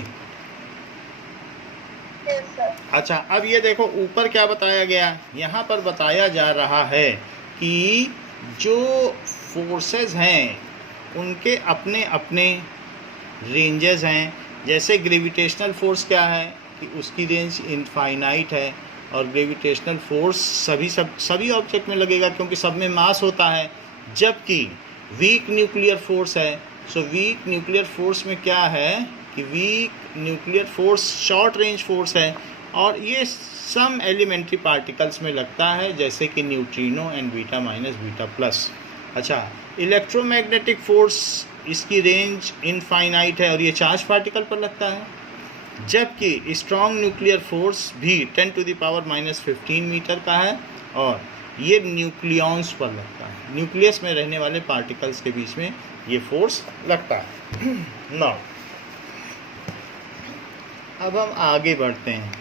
Yes, sir. अच्छा, अब ये देखो ऊपर क्या बताया गया, यहाँ पर बताया जा रहा है कि जो फोर्सेस हैं उनके अपने अपने रेंजेस हैं. जैसे ग्रेविटेशनल फोर्स क्या है कि उसकी रेंज इनफाइनाइट है, और ग्रेविटेशनल फोर्स सभी ऑब्जेक्ट में लगेगा क्योंकि सब में मास होता है. जबकि वीक न्यूक्लियर फोर्स है, सो वीक न्यूक्लियर फोर्स में क्या है कि week nuclear force short range force है, और ये सम एलिमेंट्री पार्टिकल्स में लगता है जैसे कि neutrino and beta minus beta plus. अच्छा, इलेक्ट्रोमैग्नेटिक फोर्स इसकी रेंज इनफाइनाइट है और ये चार्ज पार्टिकल पर लगता है. जबकि स्ट्रॉन्ग न्यूक्लियर फोर्स भी 10⁻⁻15 मीटर का है और ये न्यूक्लियॉन्स पर लगता है. न्यूक्लियस में रहने वाले पार्टिकल्स के बीच में ये फोर्स लगता है. नाउ अब हम आगे बढ़ते हैं.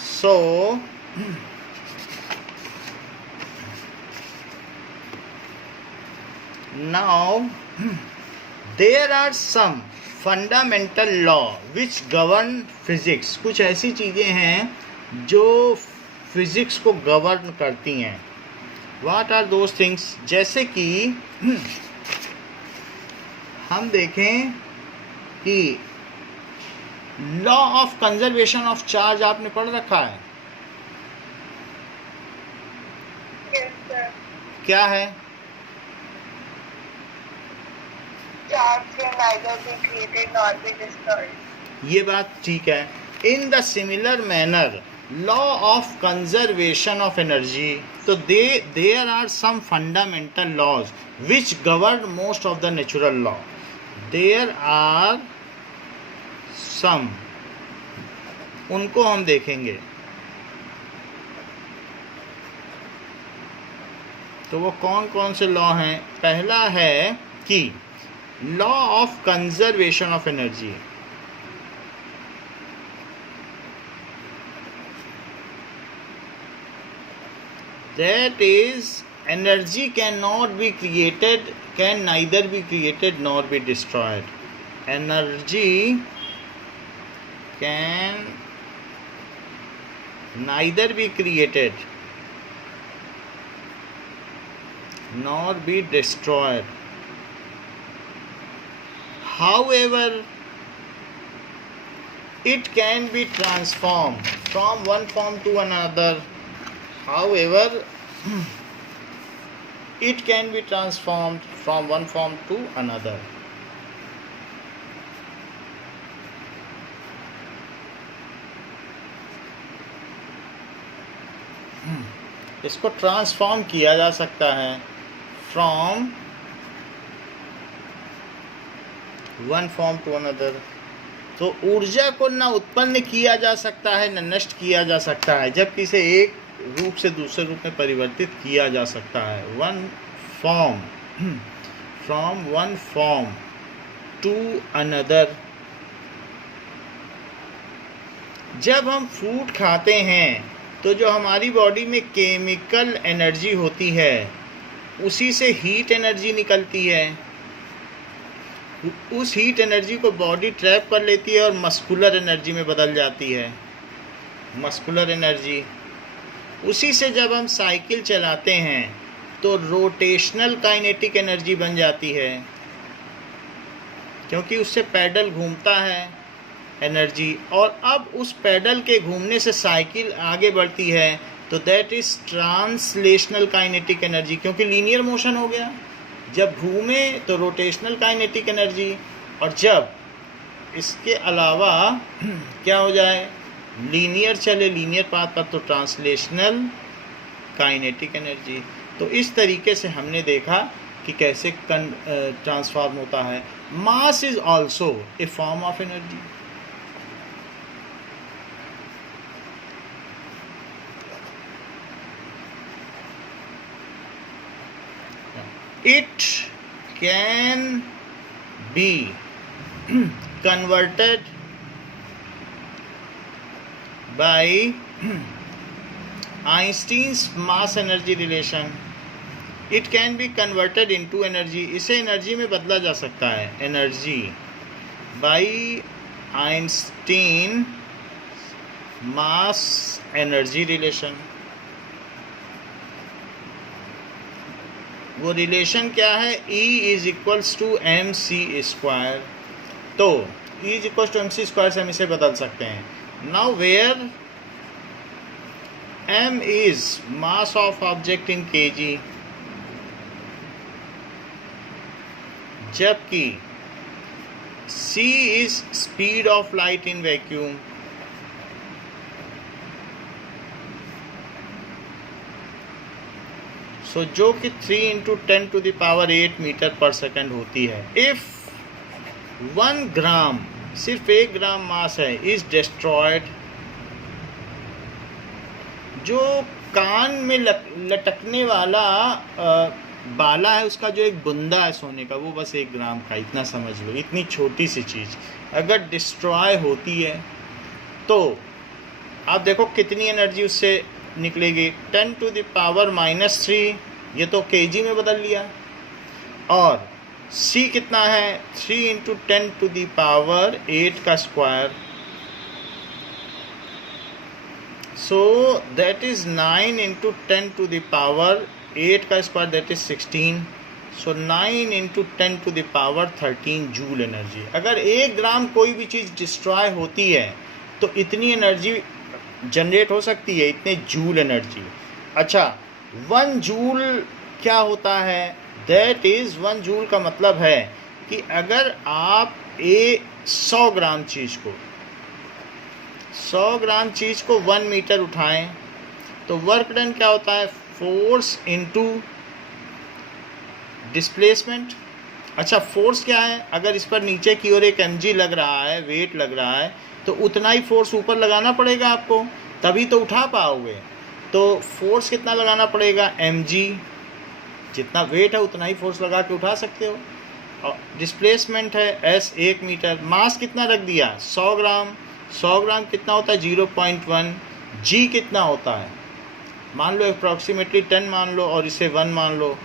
सो now there are some fundamental law which govern physics. कुछ ऐसी चीज़ें हैं जो फिज़िक्स को गवर्न करती हैं. What are those things? जैसे कि हम देखें कि law of conservation of charge आपने पढ़ रखा है. Yes, sir. क्या है? Charge can neither be created nor be destroyed. ये बात ठीक है. In the similar manner law of conservation of energy, तो there are some fundamental laws which govern most of the natural law. There are some, उनको हम देखेंगे. तो वो कौन कौन से लॉ हैं? पहला है कि law of conservation of energy. That is, energy cannot be created, can neither be created nor be destroyed. Energy can neither be created nor be destroyed. However, it can be transformed from one form to another. However, it can be transformed from one form to another. इसको transform किया जा सकता है from one form to another. तो ऊर्जा को ना उत्पन्न किया जा सकता है न नष्ट किया जा सकता है, जबकि इसे एक रूप से दूसरे रूप में परिवर्तित किया जा सकता है. One form, from one form to another. जब हम फूड खाते हैं तो जो हमारी बॉडी में केमिकल एनर्जी होती है उसी से हीट एनर्जी निकलती है. उस हीट एनर्जी को बॉडी ट्रैप कर लेती है और मस्कुलर एनर्जी में बदल जाती है. मस्कुलर एनर्जी, उसी से जब हम साइकिल चलाते हैं तो रोटेशनल काइनेटिक एनर्जी बन जाती है, क्योंकि उससे पैडल घूमता है एनर्जी, और अब उस पैडल के घूमने से साइकिल आगे बढ़ती है. तो that is translational kinetic energy, क्योंकि लीनियर मोशन हो गया. जब घूमे तो रोटेशनल काइनेटिक एनर्जी, और जब इसके अलावा क्या हो जाए, लीनियर चले लीनियर पाथ पर, तो ट्रांसलेशनल काइनेटिक एनर्जी. तो इस तरीके से हमने देखा कि कैसे ट्रांसफॉर्म होता है. Mass is also a form of energy. It can be converted by Einstein's mass energy relation, it can be converted into energy, इसे एनर्जी में बदला जा सकता है, energy by Einstein mass energy relation. वो रिलेशन क्या है, E is equals to M C square. तो E is equals to M C square से हम इसे बदल सकते हैं। Now where m is mass of object in kg, जबकि c is speed of light in vacuum, so जो कि 3 into 10 to the power 8 metre per second होती है। if 1 ग्राम, सिर्फ 1 ग्राम मास है, is destroyed, जो कान में लटकने वाला बाला है, उसका जो एक बुंदा है सोने का, वो बस 1 ग्राम का, इतना समझ लो। इतनी छोटी सी चीज़ अगर डिस्ट्रॉय होती है तो आप देखो कितनी एनर्जी उससे निकलेगी, 10 to the power -3, ये तो केजी में बदल लिया। और c कितना है, 3 into 10 to the power 8 का square, so that is 9 into 10 to the power 8 का square, that is 16, so 9 into 10 to the power 13 joule energy. अगर 1 ग्राम कोई भी चीज़ डिस्ट्रॉय होती है तो इतनी एनर्जी जनरेट हो सकती है, इतने जूल एनर्जी। अच्छा, 1 जूल क्या होता है, that is 1 जूल का मतलब है कि अगर आप 100 ग्राम चीज़ को 1 मीटर उठाएं तो वर्क डन क्या होता है, फोर्स इनटू डिस्प्लेसमेंट। अच्छा, फोर्स क्या है, अगर इस पर नीचे की ओर एक mg लग रहा है, वेट लग रहा है, तो उतना ही फोर्स ऊपर लगाना पड़ेगा आपको, तभी तो उठा पाओगे। तो फोर्स कितना लगाना पड़ेगा, mg, जितना वेट है उतना ही फोर्स लगा के उठा सकते हो। और डिस्प्लेसमेंट है s, 1 मीटर। मास कितना रख दिया, 100 ग्राम। 100 ग्राम कितना होता है, 0.1। g कितना होता है, मान लो अप्रॉक्सीमेटली 10 मान लो और इसे 1 मान लो,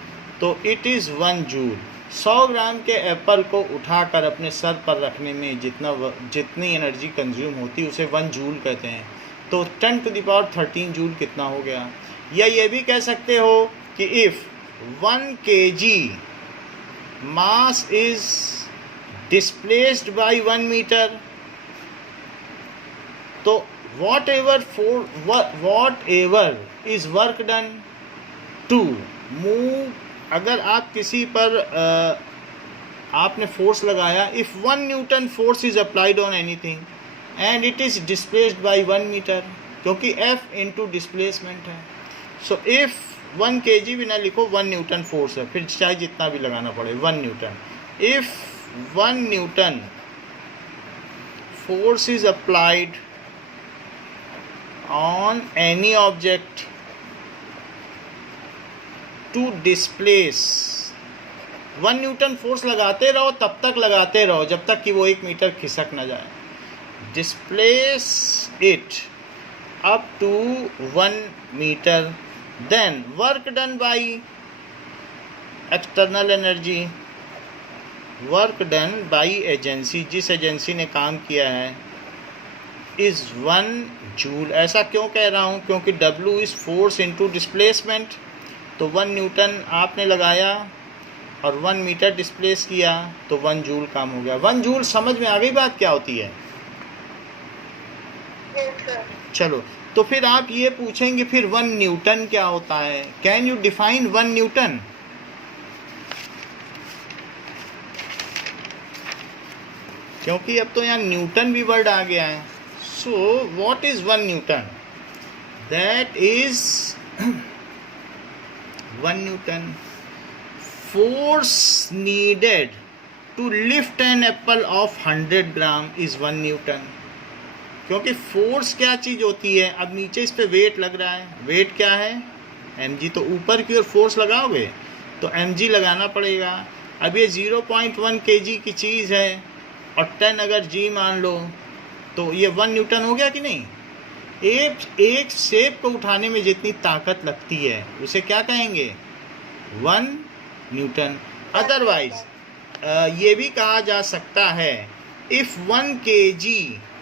तो इट इज़ 1 जूल। 100 ग्राम के एप्पल को उठाकर अपने सर पर रखने में जितनी एनर्जी कंज्यूम होती है उसे 1 जूल कहते हैं। तो 10 to the power 13 जूल कितना हो गया। या ये भी कह सकते हो कि if 1 kg mass is displaced by 1 metre, तो whatever is work done to move, अगर आप किसी पर आपने फोर्स लगाया, if 1 newton force is applied on anything and it is displaced by 1 metre, क्योंकि F इंटू डिस्प्लेसमेंट है। So if 1 kg भी ना लिखो, 1 न्यूटन फोर्स है, फिर चाहे जितना भी लगाना पड़े, 1 Newton. If 1 newton force is applied on any object to displace, 1 newton force लगाते रहो, तब तक लगाते रहो जब तक कि वो 1 मीटर खिसक ना जाए। Displace it up to 1 metre, then work done by external energy, work done by agency, जिस एजेंसी ने काम किया है, इज़ 1 जूल। ऐसा क्यों कह रहा हूँ, क्योंकि W is force into displacement. तो 1 न्यूटन आपने लगाया और 1 मीटर डिस्प्लेस किया तो 1 जूल काम हो गया। 1 जूल समझ में आ गई बात क्या होती है? चलो, तो फिर आप ये पूछेंगे फिर 1 न्यूटन क्या होता है। Can you define 1 Newton? क्योंकि अब तो यहाँ न्यूटन भी वर्ड आ गया है। So what is 1 Newton? That is 1 Newton force needed to lift an apple of 100 gram is 1 Newton। क्योंकि फोर्स क्या चीज़ होती है, अब नीचे इस पे वेट लग रहा है, वेट क्या है, mg, तो ऊपर की ओर फोर्स लगाओगे तो mg लगाना पड़ेगा। अब ये 0.1 kg की चीज़ है और 10 अगर g मान लो तो ये 1 न्यूटन हो गया कि नहीं? एक सेब को उठाने में जितनी ताकत लगती है उसे क्या कहेंगे? 1 न्यूटन। अदरवाइज ये भी कहा जा सकता है if 1 kg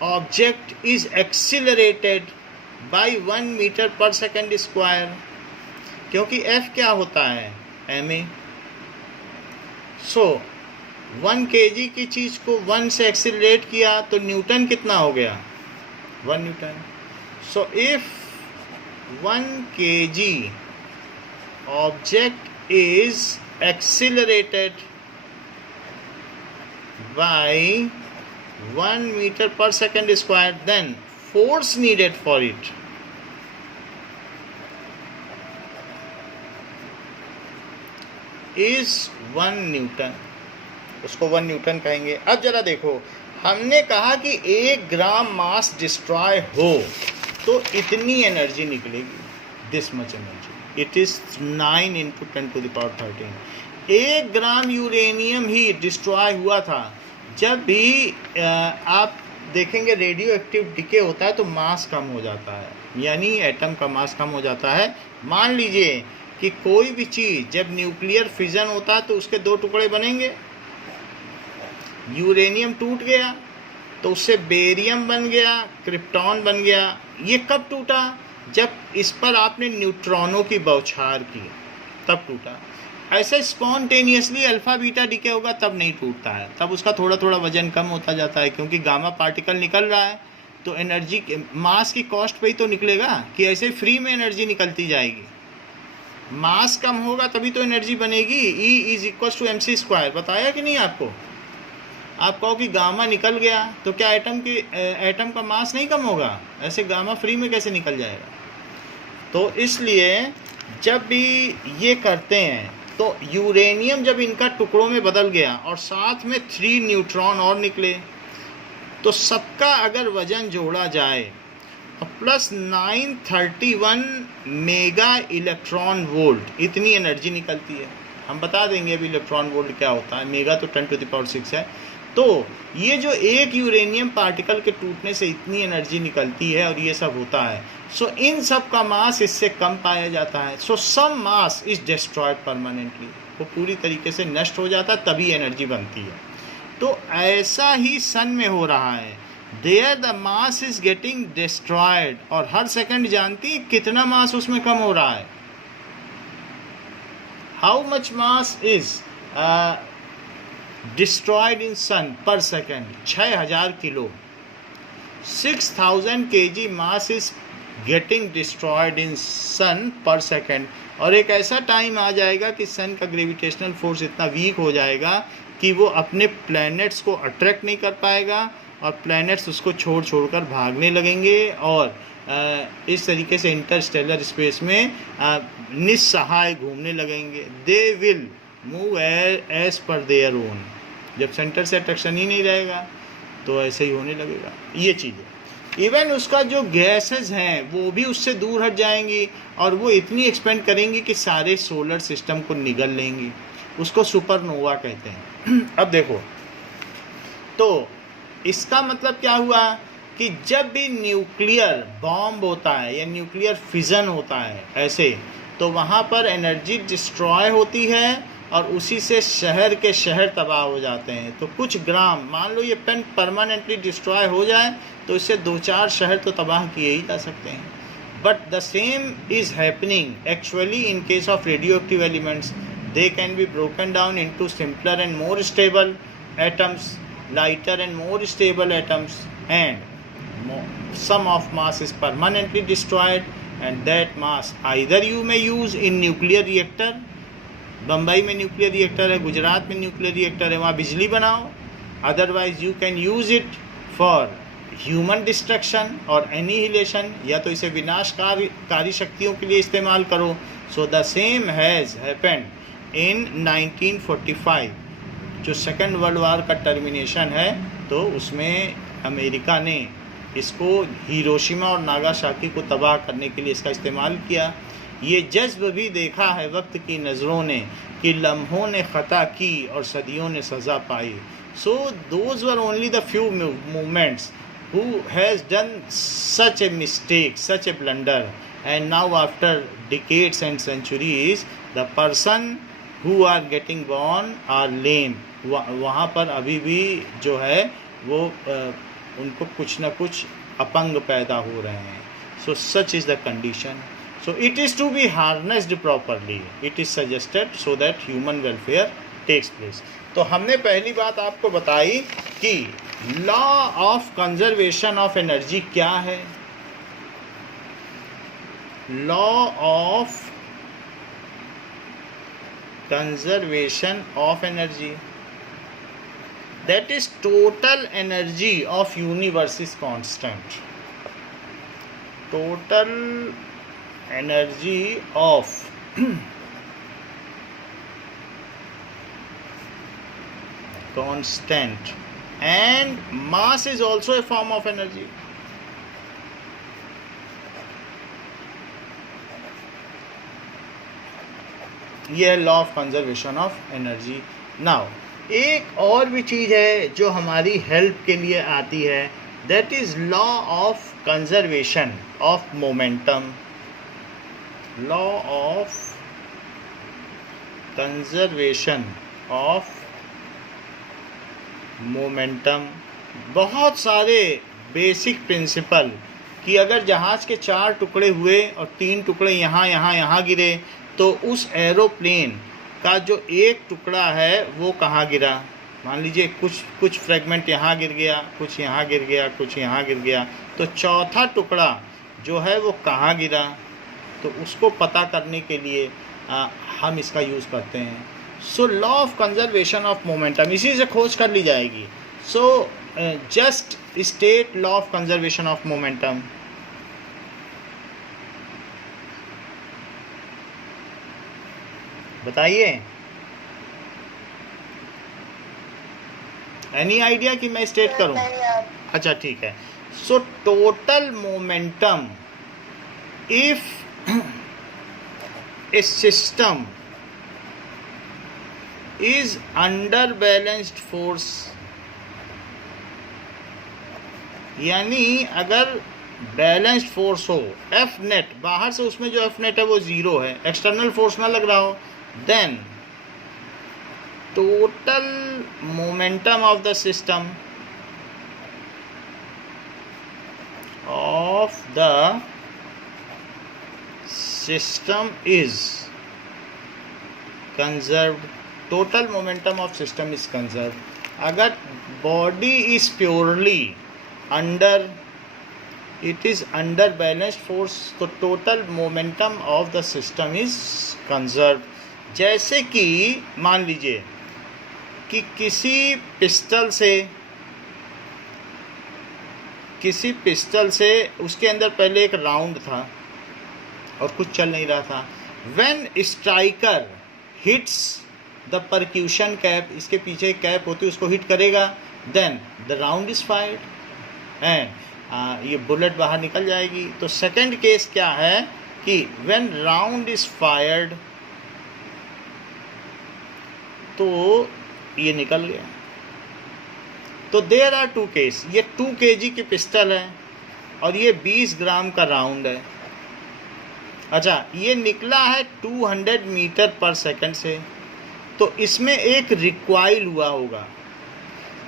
object is accelerated by 1 metre per second square, क्योंकि F क्या होता है? ma। सो 1 kg की चीज़ को 1 से एक्सिलरेट किया तो न्यूटन कितना हो गया? 1 Newton. So if 1 kg object is accelerated by 1 meter per second square, then force needed for it is 1 Newton. उसको 1 न्यूटन कहेंगे। अब जरा देखो, हमने कहा कि 1 ग्राम मास डिस्ट्रॉय हो तो इतनी एनर्जी निकलेगी, this much energy. It is 9 into 10 to the power 13। 1 gram uranium ही डिस्ट्रॉय हुआ था। जब भी आप देखेंगे रेडियो एक्टिव डिके होता है तो मास कम हो जाता है, यानी एटम का मास कम हो जाता है। मान लीजिए कि कोई भी चीज़ जब न्यूक्लियर फिजन होता है तो उसके 2 टुकड़े बनेंगे। यूरेनियम टूट गया तो उससे बेरियम बन गया, क्रिप्टॉन बन गया। ये कब टूटा? जब इस पर आपने न्यूट्रॉनों की बौछार की, तब टूटा। ऐसे स्पॉन्टेनियसली अल्फ़ा बीटा डीके होगा तब नहीं टूटता है, तब उसका थोड़ा थोड़ा वजन कम होता जाता है, क्योंकि गामा पार्टिकल निकल रहा है तो एनर्जी मास की कॉस्ट पे ही तो निकलेगा कि ऐसे फ्री में एनर्जी निकलती जाएगी। मास कम होगा तभी तो एनर्जी बनेगी। E = mc²। बताया कि नहीं आपको? आप कहो कि गामा निकल गया तो क्या एटम का मास नहीं कम होगा? ऐसे गामा फ्री में कैसे निकल जाएगा? तो इसलिए जब भी ये करते हैं तो यूरेनियम जब इनका टुकड़ों में बदल गया और साथ में 3 न्यूट्रॉन और निकले, तो सबका अगर वजन जोड़ा जाए तो प्लस 931 मेगा इलेक्ट्रॉन वोल्ट इतनी एनर्जी निकलती है। हम बता देंगे अभी इलेक्ट्रॉन वोल्ट क्या होता है। मेगा तो 10⁻⁶ है। तो ये जो एक यूरेनियम पार्टिकल के टूटने से इतनी एनर्जी निकलती है और ये सब होता है, सो इन सब का मास इससे कम पाया जाता है। सो सम मास इज डिस्ट्रॉयड परमानेंटली, वो पूरी तरीके से नष्ट हो जाता है, तभी एनर्जी बनती है। तो ऐसा ही सन में हो रहा है। There the mass is getting destroyed, और हर सेकंड जानती है कितना मास उसमें कम हो रहा है। How much mass is destroyed in sun per second? 6000 kilo. 6000 kg mass is getting destroyed in sun per second. और एक ऐसा टाइम आ जाएगा कि सन का ग्रेविटेशनल फोर्स इतना वीक हो जाएगा कि वो अपने प्लैनेट्स को अट्रैक्ट नहीं कर पाएगा और प्लैनेट्स उसको छोड़ कर भागने लगेंगे और इस तरीके से इंटरस्टेलर स्पेस में निस्सहाय घूमने लगेंगे। They will move as per their own. जब सेंटर से अट्रैक्शन ही नहीं रहेगा तो ऐसे ही होने लगेगा ये चीज़ें। इवन उसका जो गैसेस हैं वो भी उससे दूर हट जाएंगी और वो इतनी एक्सपेंड करेंगी कि सारे सोलर सिस्टम को निगल लेंगी। उसको सुपरनोवा कहते हैं। अब देखो, तो इसका मतलब क्या हुआ कि जब भी न्यूक्लियर बॉम्ब होता है या न्यूक्लियर फिजन होता है ऐसे, तो वहाँ पर एनर्जी डिस्ट्रॉय होती है और उसी से शहर के शहर तबाह हो जाते हैं। तो कुछ ग्राम, मान लो ये पेन परमानेंटली डिस्ट्रॉय हो जाए तो इससे 2-4 शहर तो तबाह किए ही जा सकते हैं। But the same is happening actually in case of radio active elements. They can be broken down into simpler and more stable atoms, lighter and more stable atoms, and some of mass is permanently destroyed and that mass either you may use in nuclear reactor. Bombay में nuclear reactor है, गुजरात में nuclear reactor है, वहाँ बिजली बनाओ। Otherwise you can use it for human destruction और annihilation, या तो इसे विनाशकारी शक्तियों के लिए इस्तेमाल करो। So the same has happened in 1945, जो सेकेंड वर्ल्ड वार का टर्मिनेशन है, तो उसमें अमेरिका ने इसको हिरोशिमा और नागासाकी को तबाह करने के लिए इसका इस्तेमाल किया। ये जज्ब भी देखा है वक्त की नज़रों ने कि लम्हों ने ख़ता की और सदियों ने सज़ा पाई। So those were only the few movements who has done such a mistake, such a blunder, and now after decades and centuries the person who are getting born are lame. वहाँ पर अभी भी जो है वो उनको कुछ ना कुछ अपंग पैदा हो रहे हैं. So such is the condition. So it is to be harnessed properly. It is suggested so that human welfare takes place. तो हमने पहली बात आपको बताई कि law of conservation of energy क्या है. Law of conservation of energy, that is total energy of universe is constant. Total energy of constant, and mass is also a form of energy. यह law of conservation of energy. Now एक और भी चीज़ है जो हमारी help के लिए आती है, that is law of conservation of momentum. Law of conservation of momentum. बहुत सारे बेसिक प्रिंसिपल कि अगर जहाज़ के 4 टुकड़े हुए और 3 टुकड़े यहाँ गिरे तो उस एरोप्लेन का जो एक टुकड़ा है वो कहाँ गिरा. मान लीजिए कुछ फ्रेगमेंट यहाँ गिर गया, कुछ यहाँ गिर गया, कुछ यहाँ गिर गया, तो चौथा टुकड़ा जो है वो कहाँ गिरा. तो उसको पता करने के लिए हम इसका यूज़ करते हैं. So law of conservation of momentum इसी से खोज कर ली जाएगी. So just state law of conservation of momentum. बताइए, एनी आइडिया कि मैं स्टेट करूं? अच्छा ठीक है. So total momentum if A system is under balanced force, यानी अगर बैलेंस्ड फोर्स हो, एफ नेट बाहर से उसमें जो एफ नेट है वो 0 है, एक्सटर्नल फोर्स ना लग रहा हो, then total momentum of the system is conserved. Total momentum of system is conserved. अगर body is purely under balanced force तो total momentum of the system is conserved. जैसे कि मान लीजिए कि किसी पिस्टल से उसके अंदर पहले एक राउंड था और कुछ चल नहीं रहा था. When striker hits the percussion cap, इसके पीछे कैप होती है, उसको हिट करेगा, then the round is fired and ये बुलेट बाहर निकल जाएगी. तो सेकंड केस क्या है कि व्हेन राउंड इज फायर्ड तो ये निकल गया. तो देयर आर 2 केस. ये 2 kg की पिस्टल है और ये 20 ग्राम का राउंड है. अच्छा, ये निकला है 200 मीटर पर सेकंड से, तो इसमें एक रिक्वाइल हुआ होगा.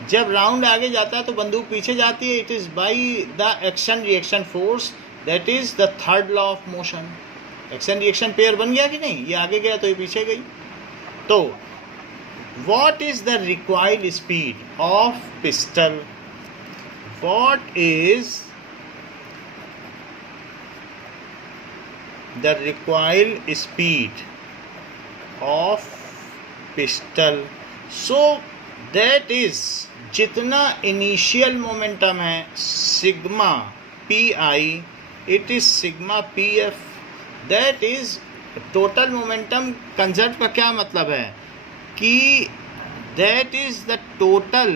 जब राउंड आगे जाता है तो बंदूक पीछे जाती है. It is by the action reaction force, that is the third law of motion. Action reaction pair बन गया कि नहीं, ये आगे गया तो ये पीछे गई. तो what is the recoil speed of pistol? What is the recoil speed of pistol? So that is जितना इनिशियल मोमेंटम है sigma P it is sigma pf, that is total momentum. Conserve का क्या मतलब है कि that is the total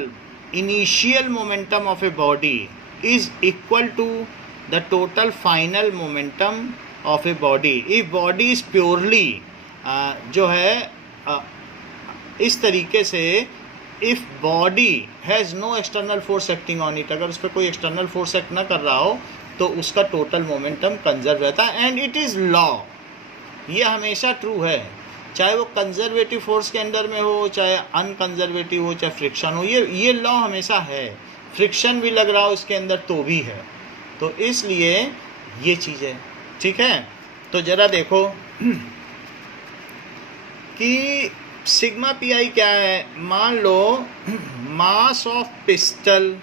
initial momentum of a body is equal to the total final momentum of a body. if body is purely जो है इस तरीके से if body has no external force acting on it, अगर उस पर कोई external force act ना कर रहा हो तो उसका टोटल मोमेंटम कंजर्व रहता है। एंड इट इज़ लॉ, ये हमेशा ट्रू है, चाहे वो कंजर्वेटिव फोर्स के अंडर में हो, चाहे अनकंजर्वेटिव हो, चाहे फ्रिक्शन हो, ये लॉ हमेशा है। फ्रिक्शन भी लग रहा हो इसके अंदर तो भी है, तो इसलिए ये चीज़ है। ठीक है, तो ज़रा देखो कि सिग्मा पी आई क्या है। मान लो mass of pistol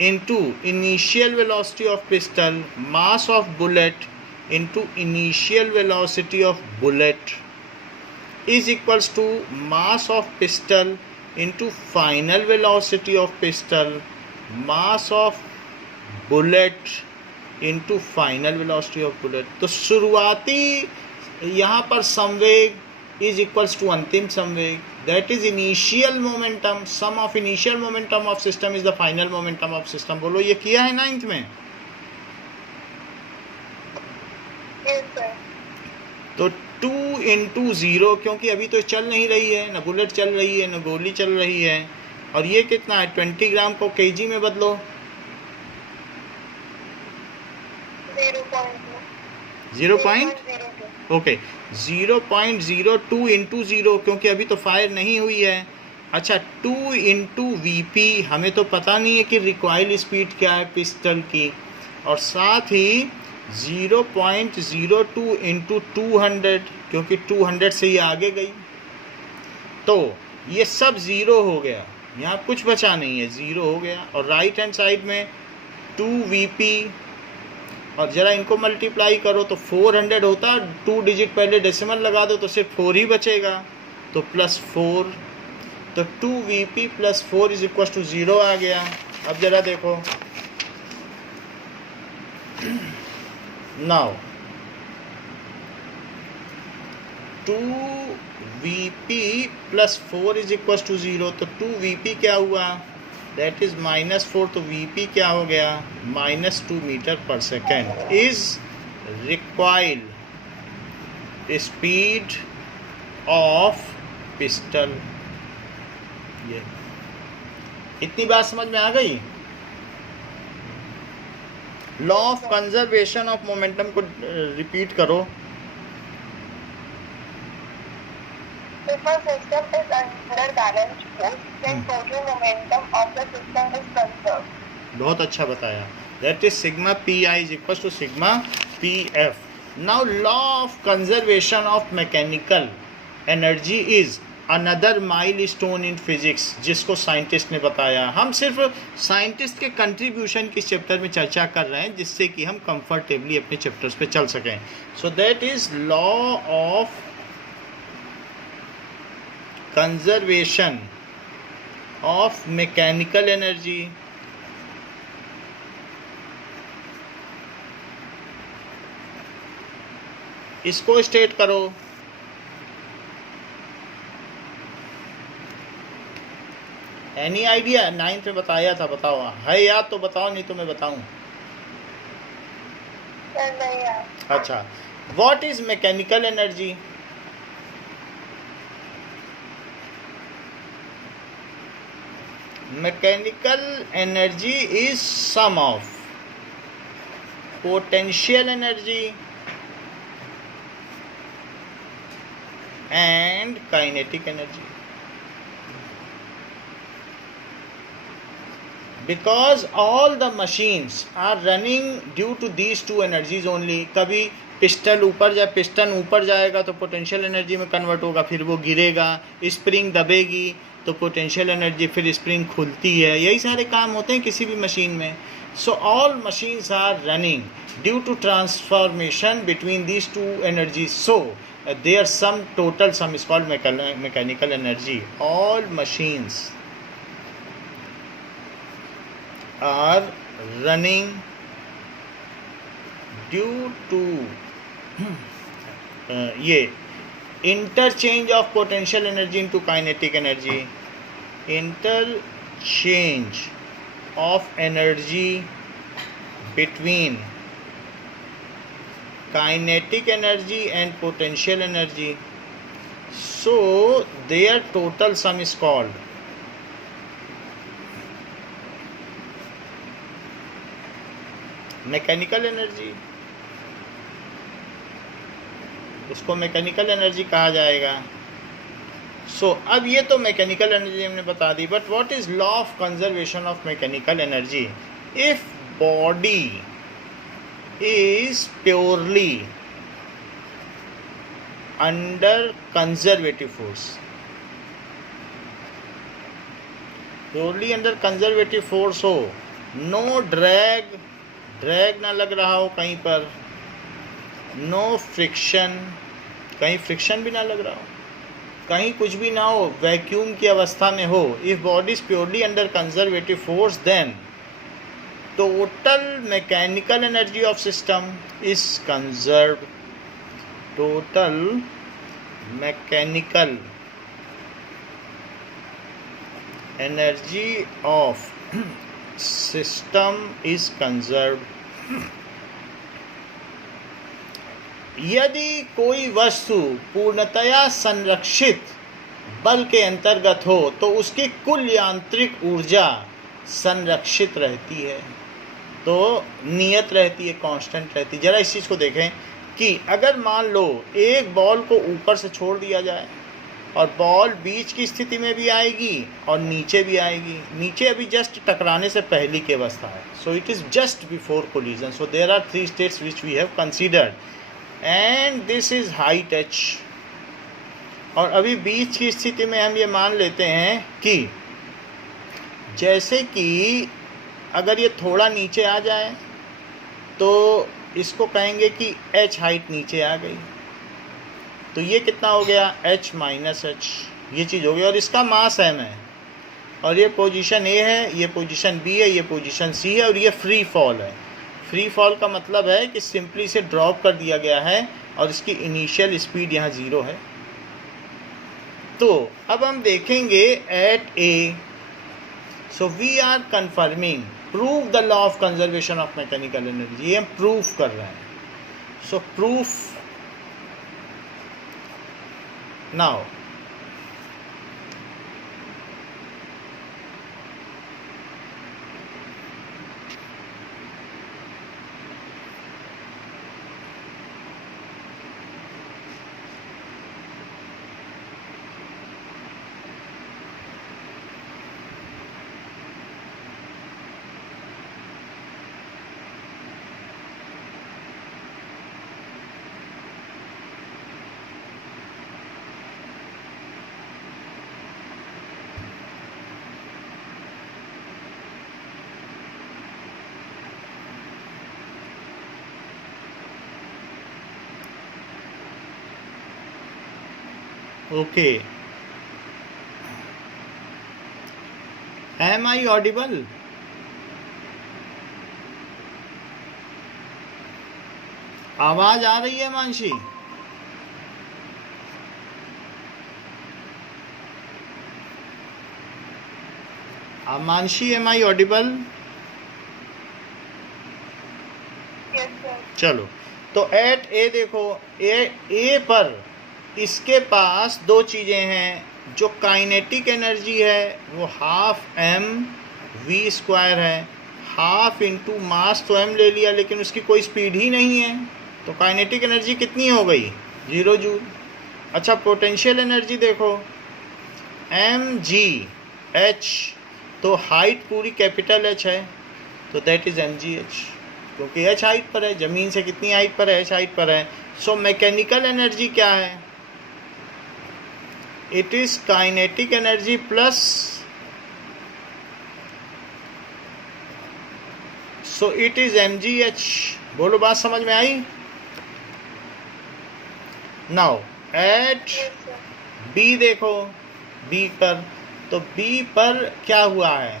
into initial velocity of pistol, mass of bullet into initial velocity of bullet is equals to mass of pistol into final velocity of pistol, mass of bullet into final velocity of bullet। तो शुरुआती यहाँ पर संवेग is equals to अंतिम संवेग, that is initial momentum, sum of initial momentum of system is the final momentum of system। बोलो ये किया है 9th में? Yes, sir. तो 2 into 0, क्योंकि अभी तो चल नहीं रही है, ना बुलेट चल रही है, ना गोली चल रही है, और ये कितना है 20 ग्राम को केजी में बदलो 0.02। ओके 0.02 into 0, क्योंकि अभी तो फायर नहीं हुई है। अच्छा 2 into VP, हमें तो पता नहीं है कि रिकॉइल स्पीड क्या है पिस्टल की, और साथ ही 0.02 into 200, क्योंकि 200 से ये आगे गई, तो ये सब ज़ीरो हो गया, यहाँ कुछ बचा नहीं है, ज़ीरो हो गया। और राइट हैंड साइड में 2VP, और ज़रा इनको मल्टीप्लाई करो तो 400 होता, 2 डिजिट पहले डेसिमल लगा दो तो सिर्फ 4 ही बचेगा, तो +4, तो 2VP + 4 इज इक्वल टू 0 आ गया। अब ज़रा देखो now 2VP + 4 is equal to 0, तो 2VP क्या हुआ, दैट इज -4, तो VP क्या हो गया -2 metre per second is required speed of pistol. ये इतनी बात समझ में आ गई। Law of conservation of momentum को रिपीट करो। If a system is under balanced force, then total momentum of the system is conserved। बहुत अच्छा बताया, that is sigma P I is equal to sigma P F. Now law of conservation of mechanical energy is another milestone in physics, जिसको scientist ने बताया। हम सिर्फ scientist के contribution के चैप्टर में चर्चा कर रहे हैं, जिससे कि हम कंफर्टेबली अपने चैप्टर्स पे चल सकें। So that is law of conservation of mechanical energy. इसको स्टेट करो। Any idea? 9th में बताया था, बताओ है याद तो बताओ, नहीं तो मैं बताऊं। नहीं यार। अच्छा, what is mechanical energy? Mechanical energy is sum of potential energy and kinetic energy, because all the machines are running due to these two energies only। कभी पिस्टन ऊपर जाएगा तो पोटेंशियल एनर्जी में कन्वर्ट होगा, फिर वो गिरेगा, स्प्रिंग दबेगी तो पोटेंशियल एनर्जी, फिर स्प्रिंग खुलती है, यही सारे काम होते हैं किसी भी मशीन में। So all machines are running due to transformation between these two energies. So their total sum is called mechanical energy। all machines are running due to ये interchange of potential energy into kinetic energy, interchange of energy between kinetic energy and potential energy, so their total sum is called mechanical energy, उसको mechanical energy कहा जाएगा। सो अब ये तो mechanical energy हमने बता दी, but what is law of conservation of mechanical energy? If body is purely under conservative force, purely under conservative force हो, नो ड्रैग, ड्रैग ना लग रहा हो कहीं पर, नो फ्रिक्शन, कहीं फ्रिक्शन भी ना लग रहा हो, कहीं कुछ भी ना हो, वैक्यूम की अवस्था में हो, if body is purely under conservative force, then total mechanical energy of system is conserved, total mechanical energy of system is conserved. यदि कोई वस्तु पूर्णतया संरक्षित बल के अंतर्गत हो तो उसकी कुल यांत्रिक ऊर्जा संरक्षित रहती है, तो नियत रहती है, कांस्टेंट रहती है। जरा इस चीज़ को देखें कि अगर मान लो एक बॉल को ऊपर से छोड़ दिया जाए और बॉल बीच की स्थिति में भी आएगी और नीचे भी आएगी, नीचे अभी जस्ट टकराने से पहले की अवस्था है, so it is just before collision. So there are 3 states which we have considered and this is high touch. और अभी बीच की स्थिति में हम ये मान लेते हैं कि जैसे कि अगर ये थोड़ा नीचे आ जाए तो इसको कहेंगे कि h हाइट नीचे आ गई, तो ये कितना हो गया, h माइनस एच, ये चीज़ हो गई। और इसका मास m है, और ये पोजीशन A है, ये पोजीशन B है, ये पोजीशन C है, और ये फ्री फॉल है। फ्री फॉल का मतलब है कि सिंपली इसे ड्रॉप कर दिया गया है और इसकी इनिशियल स्पीड यहाँ 0 है। तो अब हम देखेंगे at A, so we are confirming, prove the law of conservation of mechanical energy, ये हम प्रूफ कर रहे हैं। So proof now, okay, am I audible? आवाज आ रही है Mansi? Mansi, am I audible? Yes, sir. चलो, तो एट ए देखो, ए पर इसके पास 2 चीज़ें हैं। जो काइनेटिक एनर्जी है वो हाफ एम वी स्क्वायर है, हाफ इंटू मास तो एम ले लिया, लेकिन उसकी कोई स्पीड ही नहीं है, तो काइनेटिक एनर्जी कितनी हो गई, 0 जूल। अच्छा, पोटेंशियल एनर्जी देखो, एम जी एच, तो हाइट पूरी कैपिटल एच है, तो that is M G H, क्योंकि एच हाइट पर है, ज़मीन से कितनी हाइट पर है, एच हाइट पर है। सो मैकेनिकल एनर्जी क्या है, it is kinetic energy plus, so it is M G H. बोलो, बात समझ में आई? Now at Yes, sir. B देखो, बी पर, तो बी पर क्या हुआ है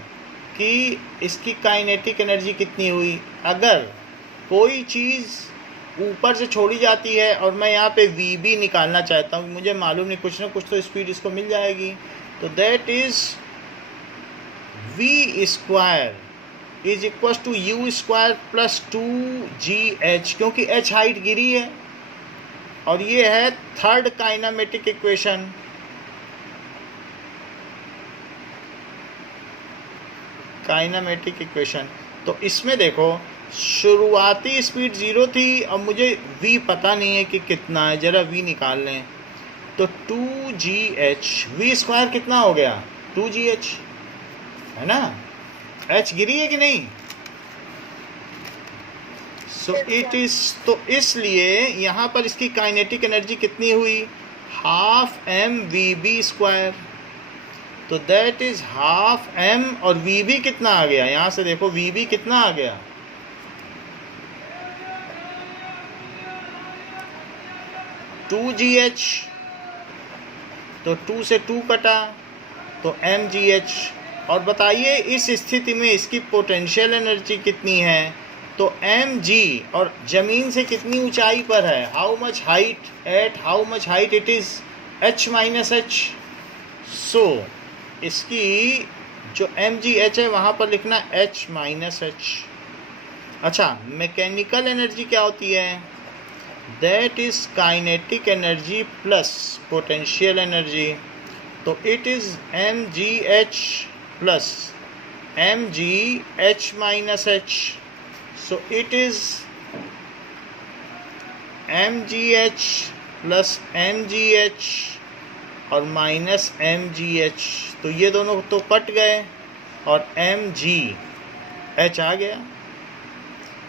कि इसकी काइनेटिक एनर्जी कितनी हुई। अगर कोई चीज़ ऊपर से छोड़ी जाती है और मैं यहाँ पे वी बी निकालना चाहता हूँ, मुझे मालूम नहीं, कुछ ना कुछ तो स्पीड इसको मिल जाएगी, तो that is V square is equal to U square plus 2GH, क्योंकि एच हाइट गिरी है, और ये है third kinematic equation. Kinematic equation, तो इसमें देखो, शुरुआती स्पीड 0 थी, अब मुझे v पता नहीं है कि कितना है, ज़रा v निकाल लें। तो 2gh, v स्क्वायर कितना हो गया 2gh, है ना, h गिरी है कि नहीं। सो इट इज, तो इसलिए यहाँ पर इसकी काइनेटिक एनर्जी कितनी हुई, half M V B square. तो दैट इज हाफ एम, और वी बी कितना आ गया, यहाँ से देखो वी बी कितना आ गया, 2gh। तो 2 से 2 कटा तो mgh। और बताइए इस स्थिति में इसकी पोटेंशियल एनर्जी कितनी है, तो mg, और ज़मीन से कितनी ऊंचाई पर है, how much height, at how much height it is h minus h। सो इसकी जो mgh है वहाँ पर लिखना h माइनस h। अच्छा, मैकेनिकल एनर्जी क्या होती है, that is kinetic energy plus potential energy. तो it is mgh plus mgh minus h। सो it is mgh plus mgh और माइनस mgh। तो ये दोनों तो कट गए और mgh आ गया।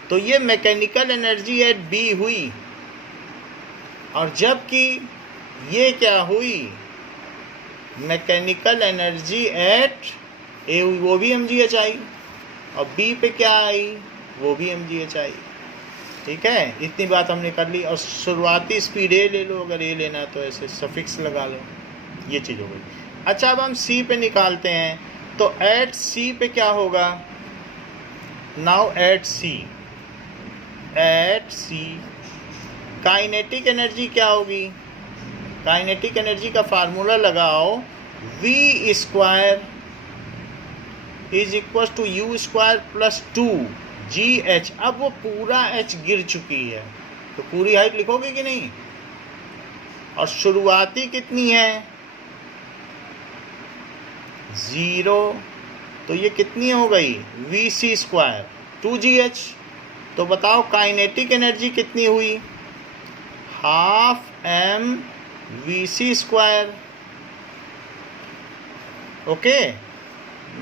तो ये मैकेनिकल एनर्जी एट बी हुई, और जबकि ये क्या हुई, मैकेनिकल एनर्जी एट ए हुई, वो भी mgh आई, और बी पे क्या आई, वो भी mgh आई। ठीक है, इतनी बात हमने कर ली। और शुरुआती स्पीड ए ले लो, अगर ए लेना है तो ऐसे सफिक्स लगा लो, ये चीज़ हो गई। अच्छा, अब हम सी पे निकालते हैं, तो एट सी पे क्या होगा, now at C, kinetic energy क्या होगी, काइनेटिक एनर्जी का फार्मूला लगाओ, v square is equal to U square plus 2gh। अब वो पूरा h गिर चुकी है, तो पूरी हाइट लिखोगे कि नहीं, और शुरुआती कितनी है 0, तो ये कितनी हो गई vc स्क्वायर 2gh। तो बताओ काइनेटिक एनर्जी कितनी हुई, half M V C square. Okay,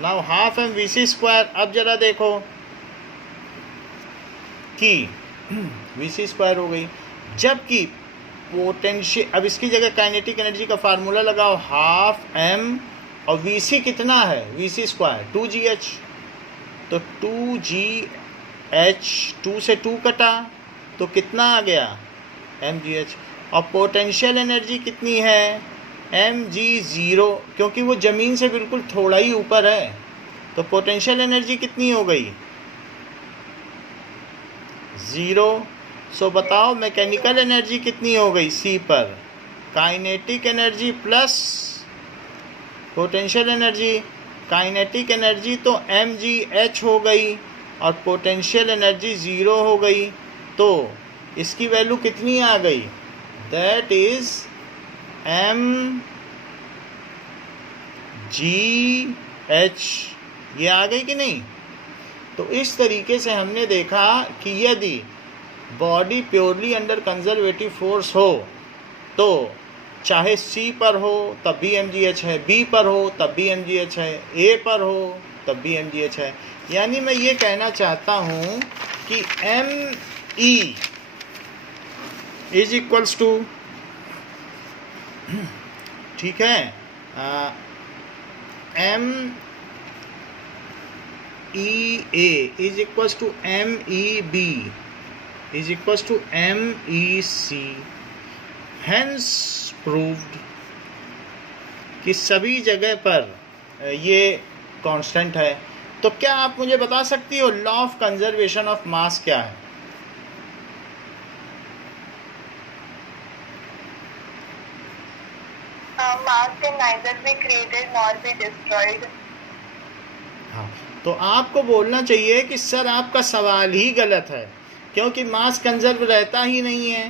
now half M V C square. अब जरा देखो कि वी सी स्क्वायर हो गई, जबकि पोटेंशियल, अब इसकी जगह काइनेटिक एनर्जी का फार्मूला लगाओ, हाफ एम और वी सी कितना है, वी सी स्क्वायर 2gh। तो 2gh, 2 से 2 कटा तो कितना आ गया mgh। और पोटेंशियल एनर्जी कितनी है mg0, क्योंकि वो ज़मीन से बिल्कुल थोड़ा ही ऊपर है, तो पोटेंशियल एनर्जी कितनी हो गई 0। सो बताओ मैकेनिकल एनर्जी कितनी हो गई सी पर, kinetic energy plus potential energy. Kinetic energy तो mgh हो गई और पोटेंशियल एनर्जी 0 हो गई, तो इसकी वैल्यू कितनी आ गई, दैट इज mgh, ये आ गई कि नहीं। तो इस तरीके से हमने देखा कि यदि body purely under conservative force हो तो चाहे C पर हो तब भी mgh है, B पर हो तब भी mgh है, A पर हो तब भी mgh है। यानी मैं ये कहना चाहता हूँ कि ME इज इक्वल्स टू, ठीक है, MEA is equals to MEB is equals to MEC। Hence proved कि सभी जगह पर ये कांस्टेंट है। तो क्या आप मुझे बता सकती हो लॉ ऑफ कंजर्वेशन ऑफ मास क्या है? Mass can neither be created nor be destroyed. हाँ, तो आपको बोलना चाहिए कि सर आपका सवाल ही गलत है, क्योंकि मास कंजर्व रहता ही नहीं है।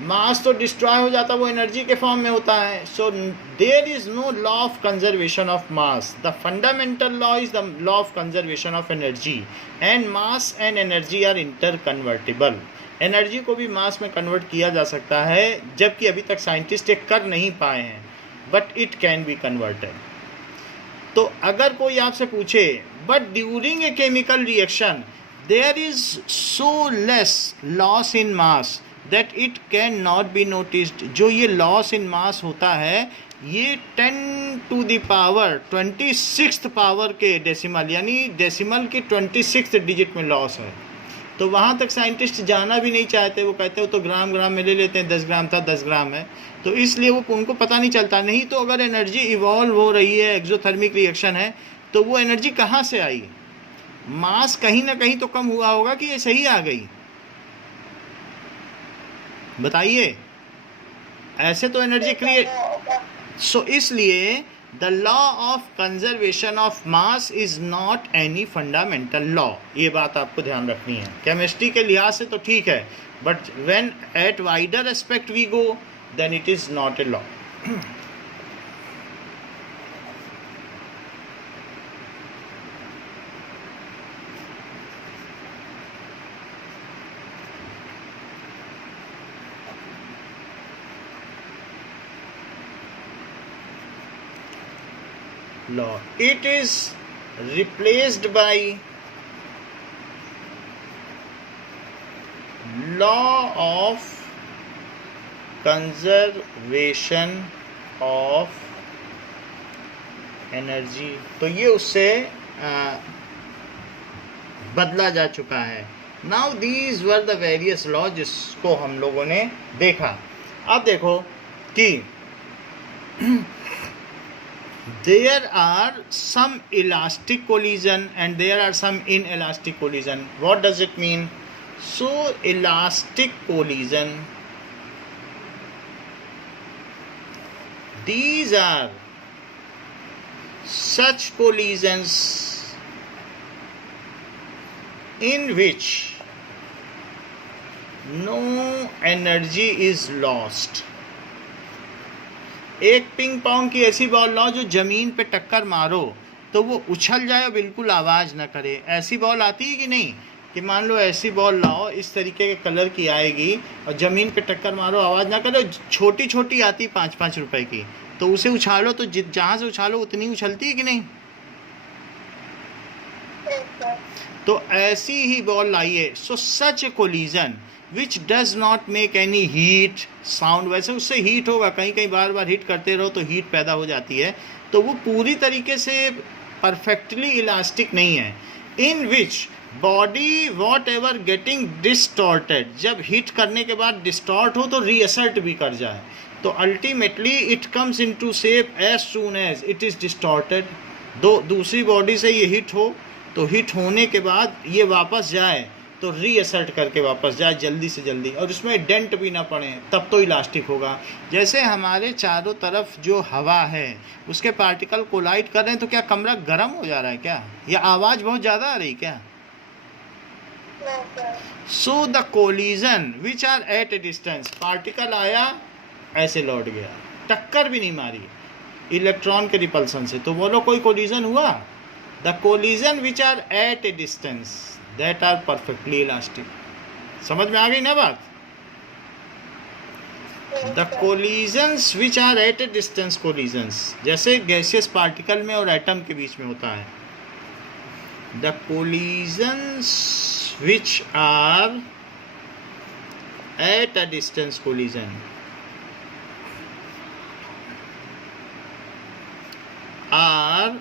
मास तो डिस्ट्रॉय हो जाता, वो एनर्जी के फॉर्म में होता है. So there is no law of conservation of mass. The fundamental law is the law of conservation of energy, and mass and energy are inter convertible. Energy को भी मास में कन्वर्ट किया जा सकता है, जबकि अभी तक साइंटिस्ट ये कर नहीं पाए हैं, but it can be converted. तो अगर कोई आपसे पूछे but during a chemical reaction there is so less loss in mass that it can not be noticed. जो ये लॉस इन मास होता है ये 10 to the power 26th power के डेसिमल, यानी डेसिमल की 26th डिजिट में लॉस है. तो वहाँ तक साइंटिस्ट जाना भी नहीं चाहते. वो कहते हो तो ग्राम ग्राम में ले लेते हैं, 10 ग्राम था 10 ग्राम है, तो इसलिए वो उनको पता नहीं चलता. नहीं तो अगर एनर्जी इवॉल्व हो रही है, एक्सोथर्मिक रिएक्शन है, तो वो एनर्जी कहाँ से आई? मास कहीं ना कहीं तो कम हुआ होगा कि ये सही आ गई? बताइए. ऐसे तो एनर्जी क्रिएट. सो इसलिए the law of conservation of mass is not any fundamental law. ये बात आपको ध्यान रखनी है. केमिस्ट्री के लिहाज से तो ठीक है, but when at wider aspect we go then it is not a law. Law. It is replaced by law of conservation of energy. तो ये उससे बदला जा चुका है. Now these were the various laws जिसको हम लोगों ने देखा. अब देखो कि there are some elastic collision and there are some inelastic collision. What does it mean? So elastic collision, these are such collisions in which no energy is lost. एक ping pong की ऐसी बॉल लाओ जो ज़मीन पे टक्कर मारो तो वो उछल जाए और बिल्कुल आवाज़ ना करे. ऐसी बॉल आती है कि नहीं? कि मान लो ऐसी बॉल लाओ, इस तरीके के कलर की आएगी और ज़मीन पे टक्कर मारो, आवाज़ ना करे. छोटी छोटी आती 5-5 रुपए की, तो उसे उछालो तो जहाँ से उछालो उतनी उछलती है कि नहीं? तो ऐसी ही बॉल लाइए. So such a collision which does not make any heat sound. वैसे उससे हीट होगा, कहीं कहीं बार बार हीट करते रहो तो हीट पैदा हो जाती है, तो वो पूरी तरीके से परफेक्टली इलास्टिक नहीं है. In which body whatever getting distorted, जब हीट करने के बाद डिस्टॉर्ट हो तो रीअसर्ट भी कर जाए, तो ultimately it comes in to shape as soon as it is distorted. दूसरी बॉडी से ये हिट हो तो हिट होने के बाद ये वापस जाए तो रीअसर्ट करके वापस जाए जल्दी से जल्दी, और उसमें डेंट भी ना पड़े, तब तो इलास्टिक होगा. जैसे हमारे चारों तरफ जो हवा है उसके पार्टिकल कोलाइड कर रहे हैं, तो क्या कमरा गर्म हो जा रहा है क्या? या आवाज़ बहुत ज़्यादा आ रही क्या? So the collision which are at a distance, particle आया ऐसे लौट गया, टक्कर भी नहीं मारी इलेक्ट्रॉन के रिपल्सन से, तो बोलो कोई कोलिजन हुआ? The collision which are at a distance that are perfectly elastic. समझ में आ गई ना बात? The collisions which are at a distance collisions, जैसे गैसियस पार्टिकल में और एटम के बीच में होता है. The collisions which are at a distance collision are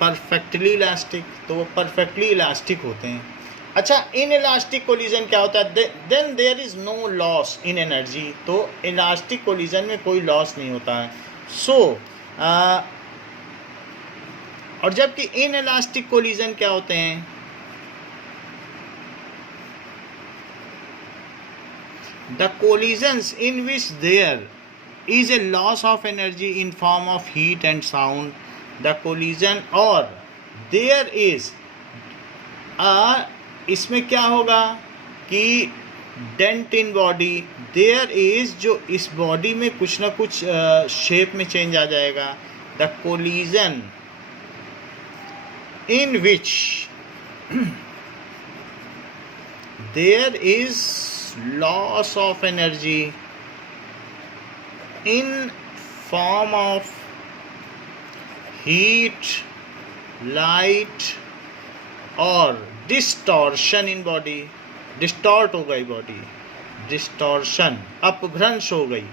perfectly elastic. तो वो परफेक्टली इलास्टिक होते हैं. अच्छा, इन इलास्टिक कोलिजन क्या होता है? Then there is no loss in energy. तो इलास्टिक कोलिजन में कोई लॉस नहीं होता है. सो और जबकि इन इलास्टिक कोलिजन क्या होते हैं? The collisions in which there is a loss of energy in form of heat and sound. The collision, or there is a इसमें क्या होगा कि dent in body, there is, जो इस बॉडी में कुछ ना कुछ शेप में चेंज आ जाएगा. The collision in which there is loss of energy in form of heat, light और डिस्टॉर्शन इन बॉडी. डिस्टॉर्ट हो गई बॉडी, डिस्टॉर्शन, अपभ्रंश हो गई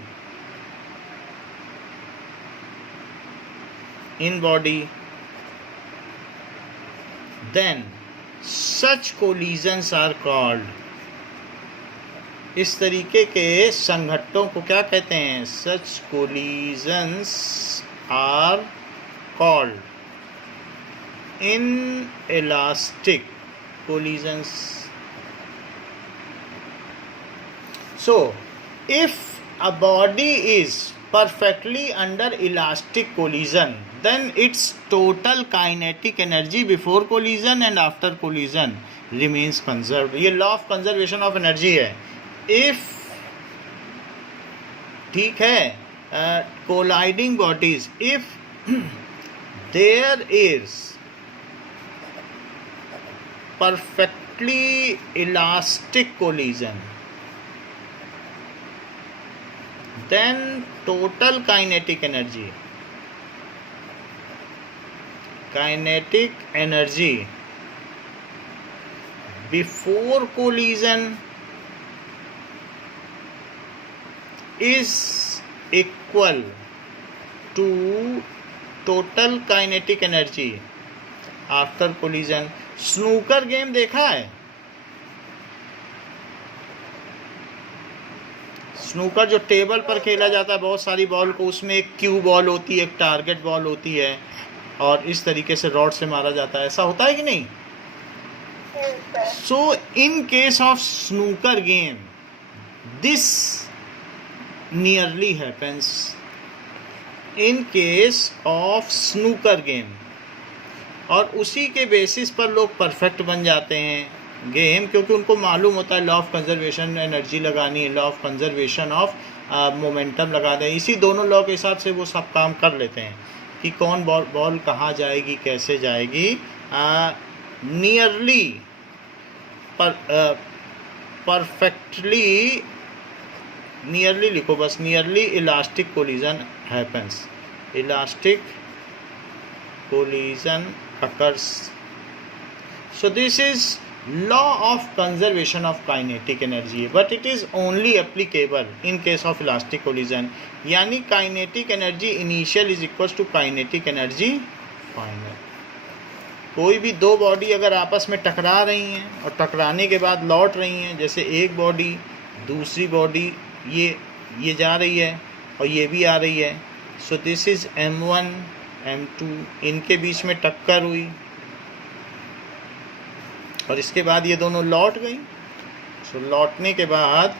in body. Then such collisions are called, इस तरीके के संघट्टों को क्या कहते हैं? Such collisions are called inelastic collisions. So, if a body is perfectly under elastic collision, then its total kinetic energy before collision and after collision remains conserved. ये law of conservation of energy है. If, ठीक है, colliding bodies, if there is perfectly elastic collision, then total kinetic energy before collision is equal to total kinetic energy after collision. Snooker game देखा है? Snooker जो table पर खेला जाता है, बहुत सारी बॉल को, उसमें एक क्यू बॉल होती है, एक टारगेट बॉल होती है, और इस तरीके से रॉड से मारा जाता है. ऐसा होता है कि नहीं? So in case of snooker game this nearly happens. In case of snooker game, और उसी के बेसिस पर लोग परफेक्ट बन जाते हैं गेम, क्योंकि उनको मालूम होता है लॉ ऑफ कंजर्वेशन एनर्जी लगानी है, law of conservation of momentum लगा दें. इसी दोनों लॉ के हिसाब से वो सब काम कर लेते हैं कि कौन बॉल कहाँ जाएगी, कैसे जाएगी. नियरली परफेक्टली, नियरली लिखो बस, nearly elastic collision happens. Elastic collision occurs. So this is law of conservation of kinetic energy, but it is only applicable in case of elastic collision. यानी kinetic energy initial is equals to kinetic energy final. कोई भी दो body अगर आपस में टकरा रही हैं और टकराने के बाद लौट रही हैं, जैसे एक बॉडी दूसरी बॉडी ये जा रही है और ये भी आ रही है. So this is M1 M2, इनके बीच में टक्कर हुई और इसके बाद ये दोनों लौट गई. सो लौटने के बाद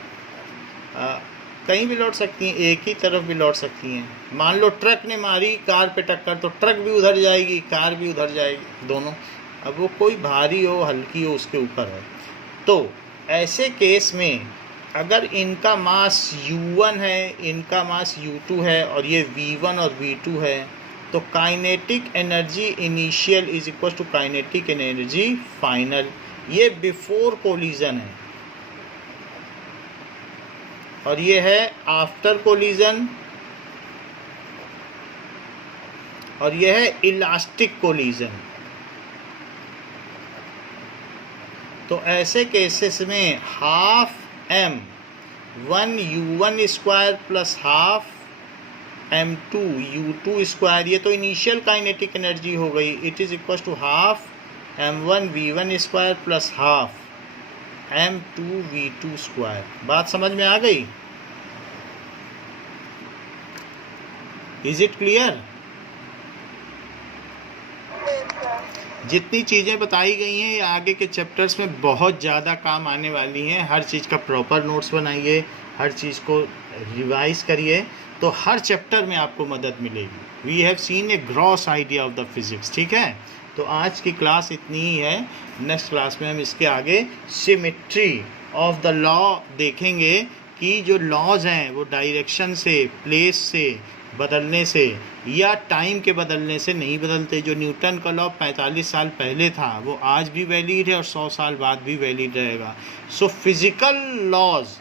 कहीं भी लौट सकती हैं, एक ही तरफ भी लौट सकती हैं. मान लो ट्रक ने मारी कार पे टक्कर, तो ट्रक भी उधर जाएगी, कार भी उधर जाएगी, दोनों. अब वो कोई भारी हो हल्की हो उसके ऊपर है. तो ऐसे केस में अगर इनका मास U1 है, इनका मास U2 है और ये V1 और V2 है, तो kinetic energy initial is equal to kinetic energy final. ये बिफोर कोलिजन है और ये है आफ्टर कोलिजन, और ये है इलास्टिक कोलिजन. तो ऐसे केसेस में half M1 U1 square plus half M2 U2 square, ये तो इनिशियल काइनेटिक एनर्जी हो गई. It is equal to half M1 V1 square plus half M2 V2 square. बात समझ में आ गई? Is it clear? जितनी चीज़ें बताई गई हैं ये आगे के चैप्टर्स में बहुत ज़्यादा काम आने वाली हैं. हर चीज़ का प्रॉपर नोट्स बनाइए, हर चीज़ को रिवाइज करिए, तो हर चैप्टर में आपको मदद मिलेगी. We have seen a gross idea of the physics. ठीक है, तो आज की क्लास इतनी ही है। नेक्स्ट क्लास में हम इसके आगे सिमेट्री ऑफ द लॉ देखेंगे कि जो लॉज हैं वो डायरेक्शन से, प्लेस से बदलने से या टाइम के बदलने से नहीं बदलते। जो न्यूटन का लॉ 45 साल पहले था वो आज भी वैलिड है और 100 साल बाद भी वैलिड रहेगा। So physical laws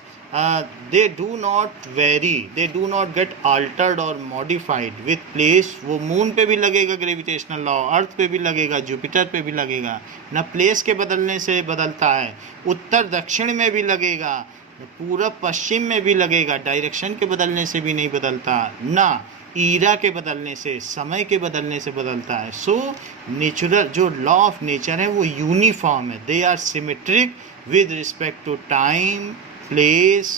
they do not vary, they do not get altered or modified with place। वो मून पे भी लगेगा ग्रेविटेशनल लॉ, अर्थ पे भी लगेगा, जुपिटर पे भी लगेगा ना, प्लेस के बदलने से बदलता है, उत्तर दक्षिण में भी लगेगा, पूरब पश्चिम में भी लगेगा, डायरेक्शन के बदलने से भी नहीं बदलता, ना ईरा के बदलने से, समय के बदलने से बदलता है। सो नेचुरल जो लॉ ऑफ नेचर है वो यूनिफॉर्म है, they are symmetric with respect to time, place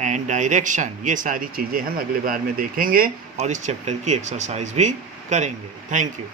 and direction. ये सारी चीज़ें हम अगले बार में देखेंगे और इस चैप्टर की एक्सरसाइज भी करेंगे। Thank you.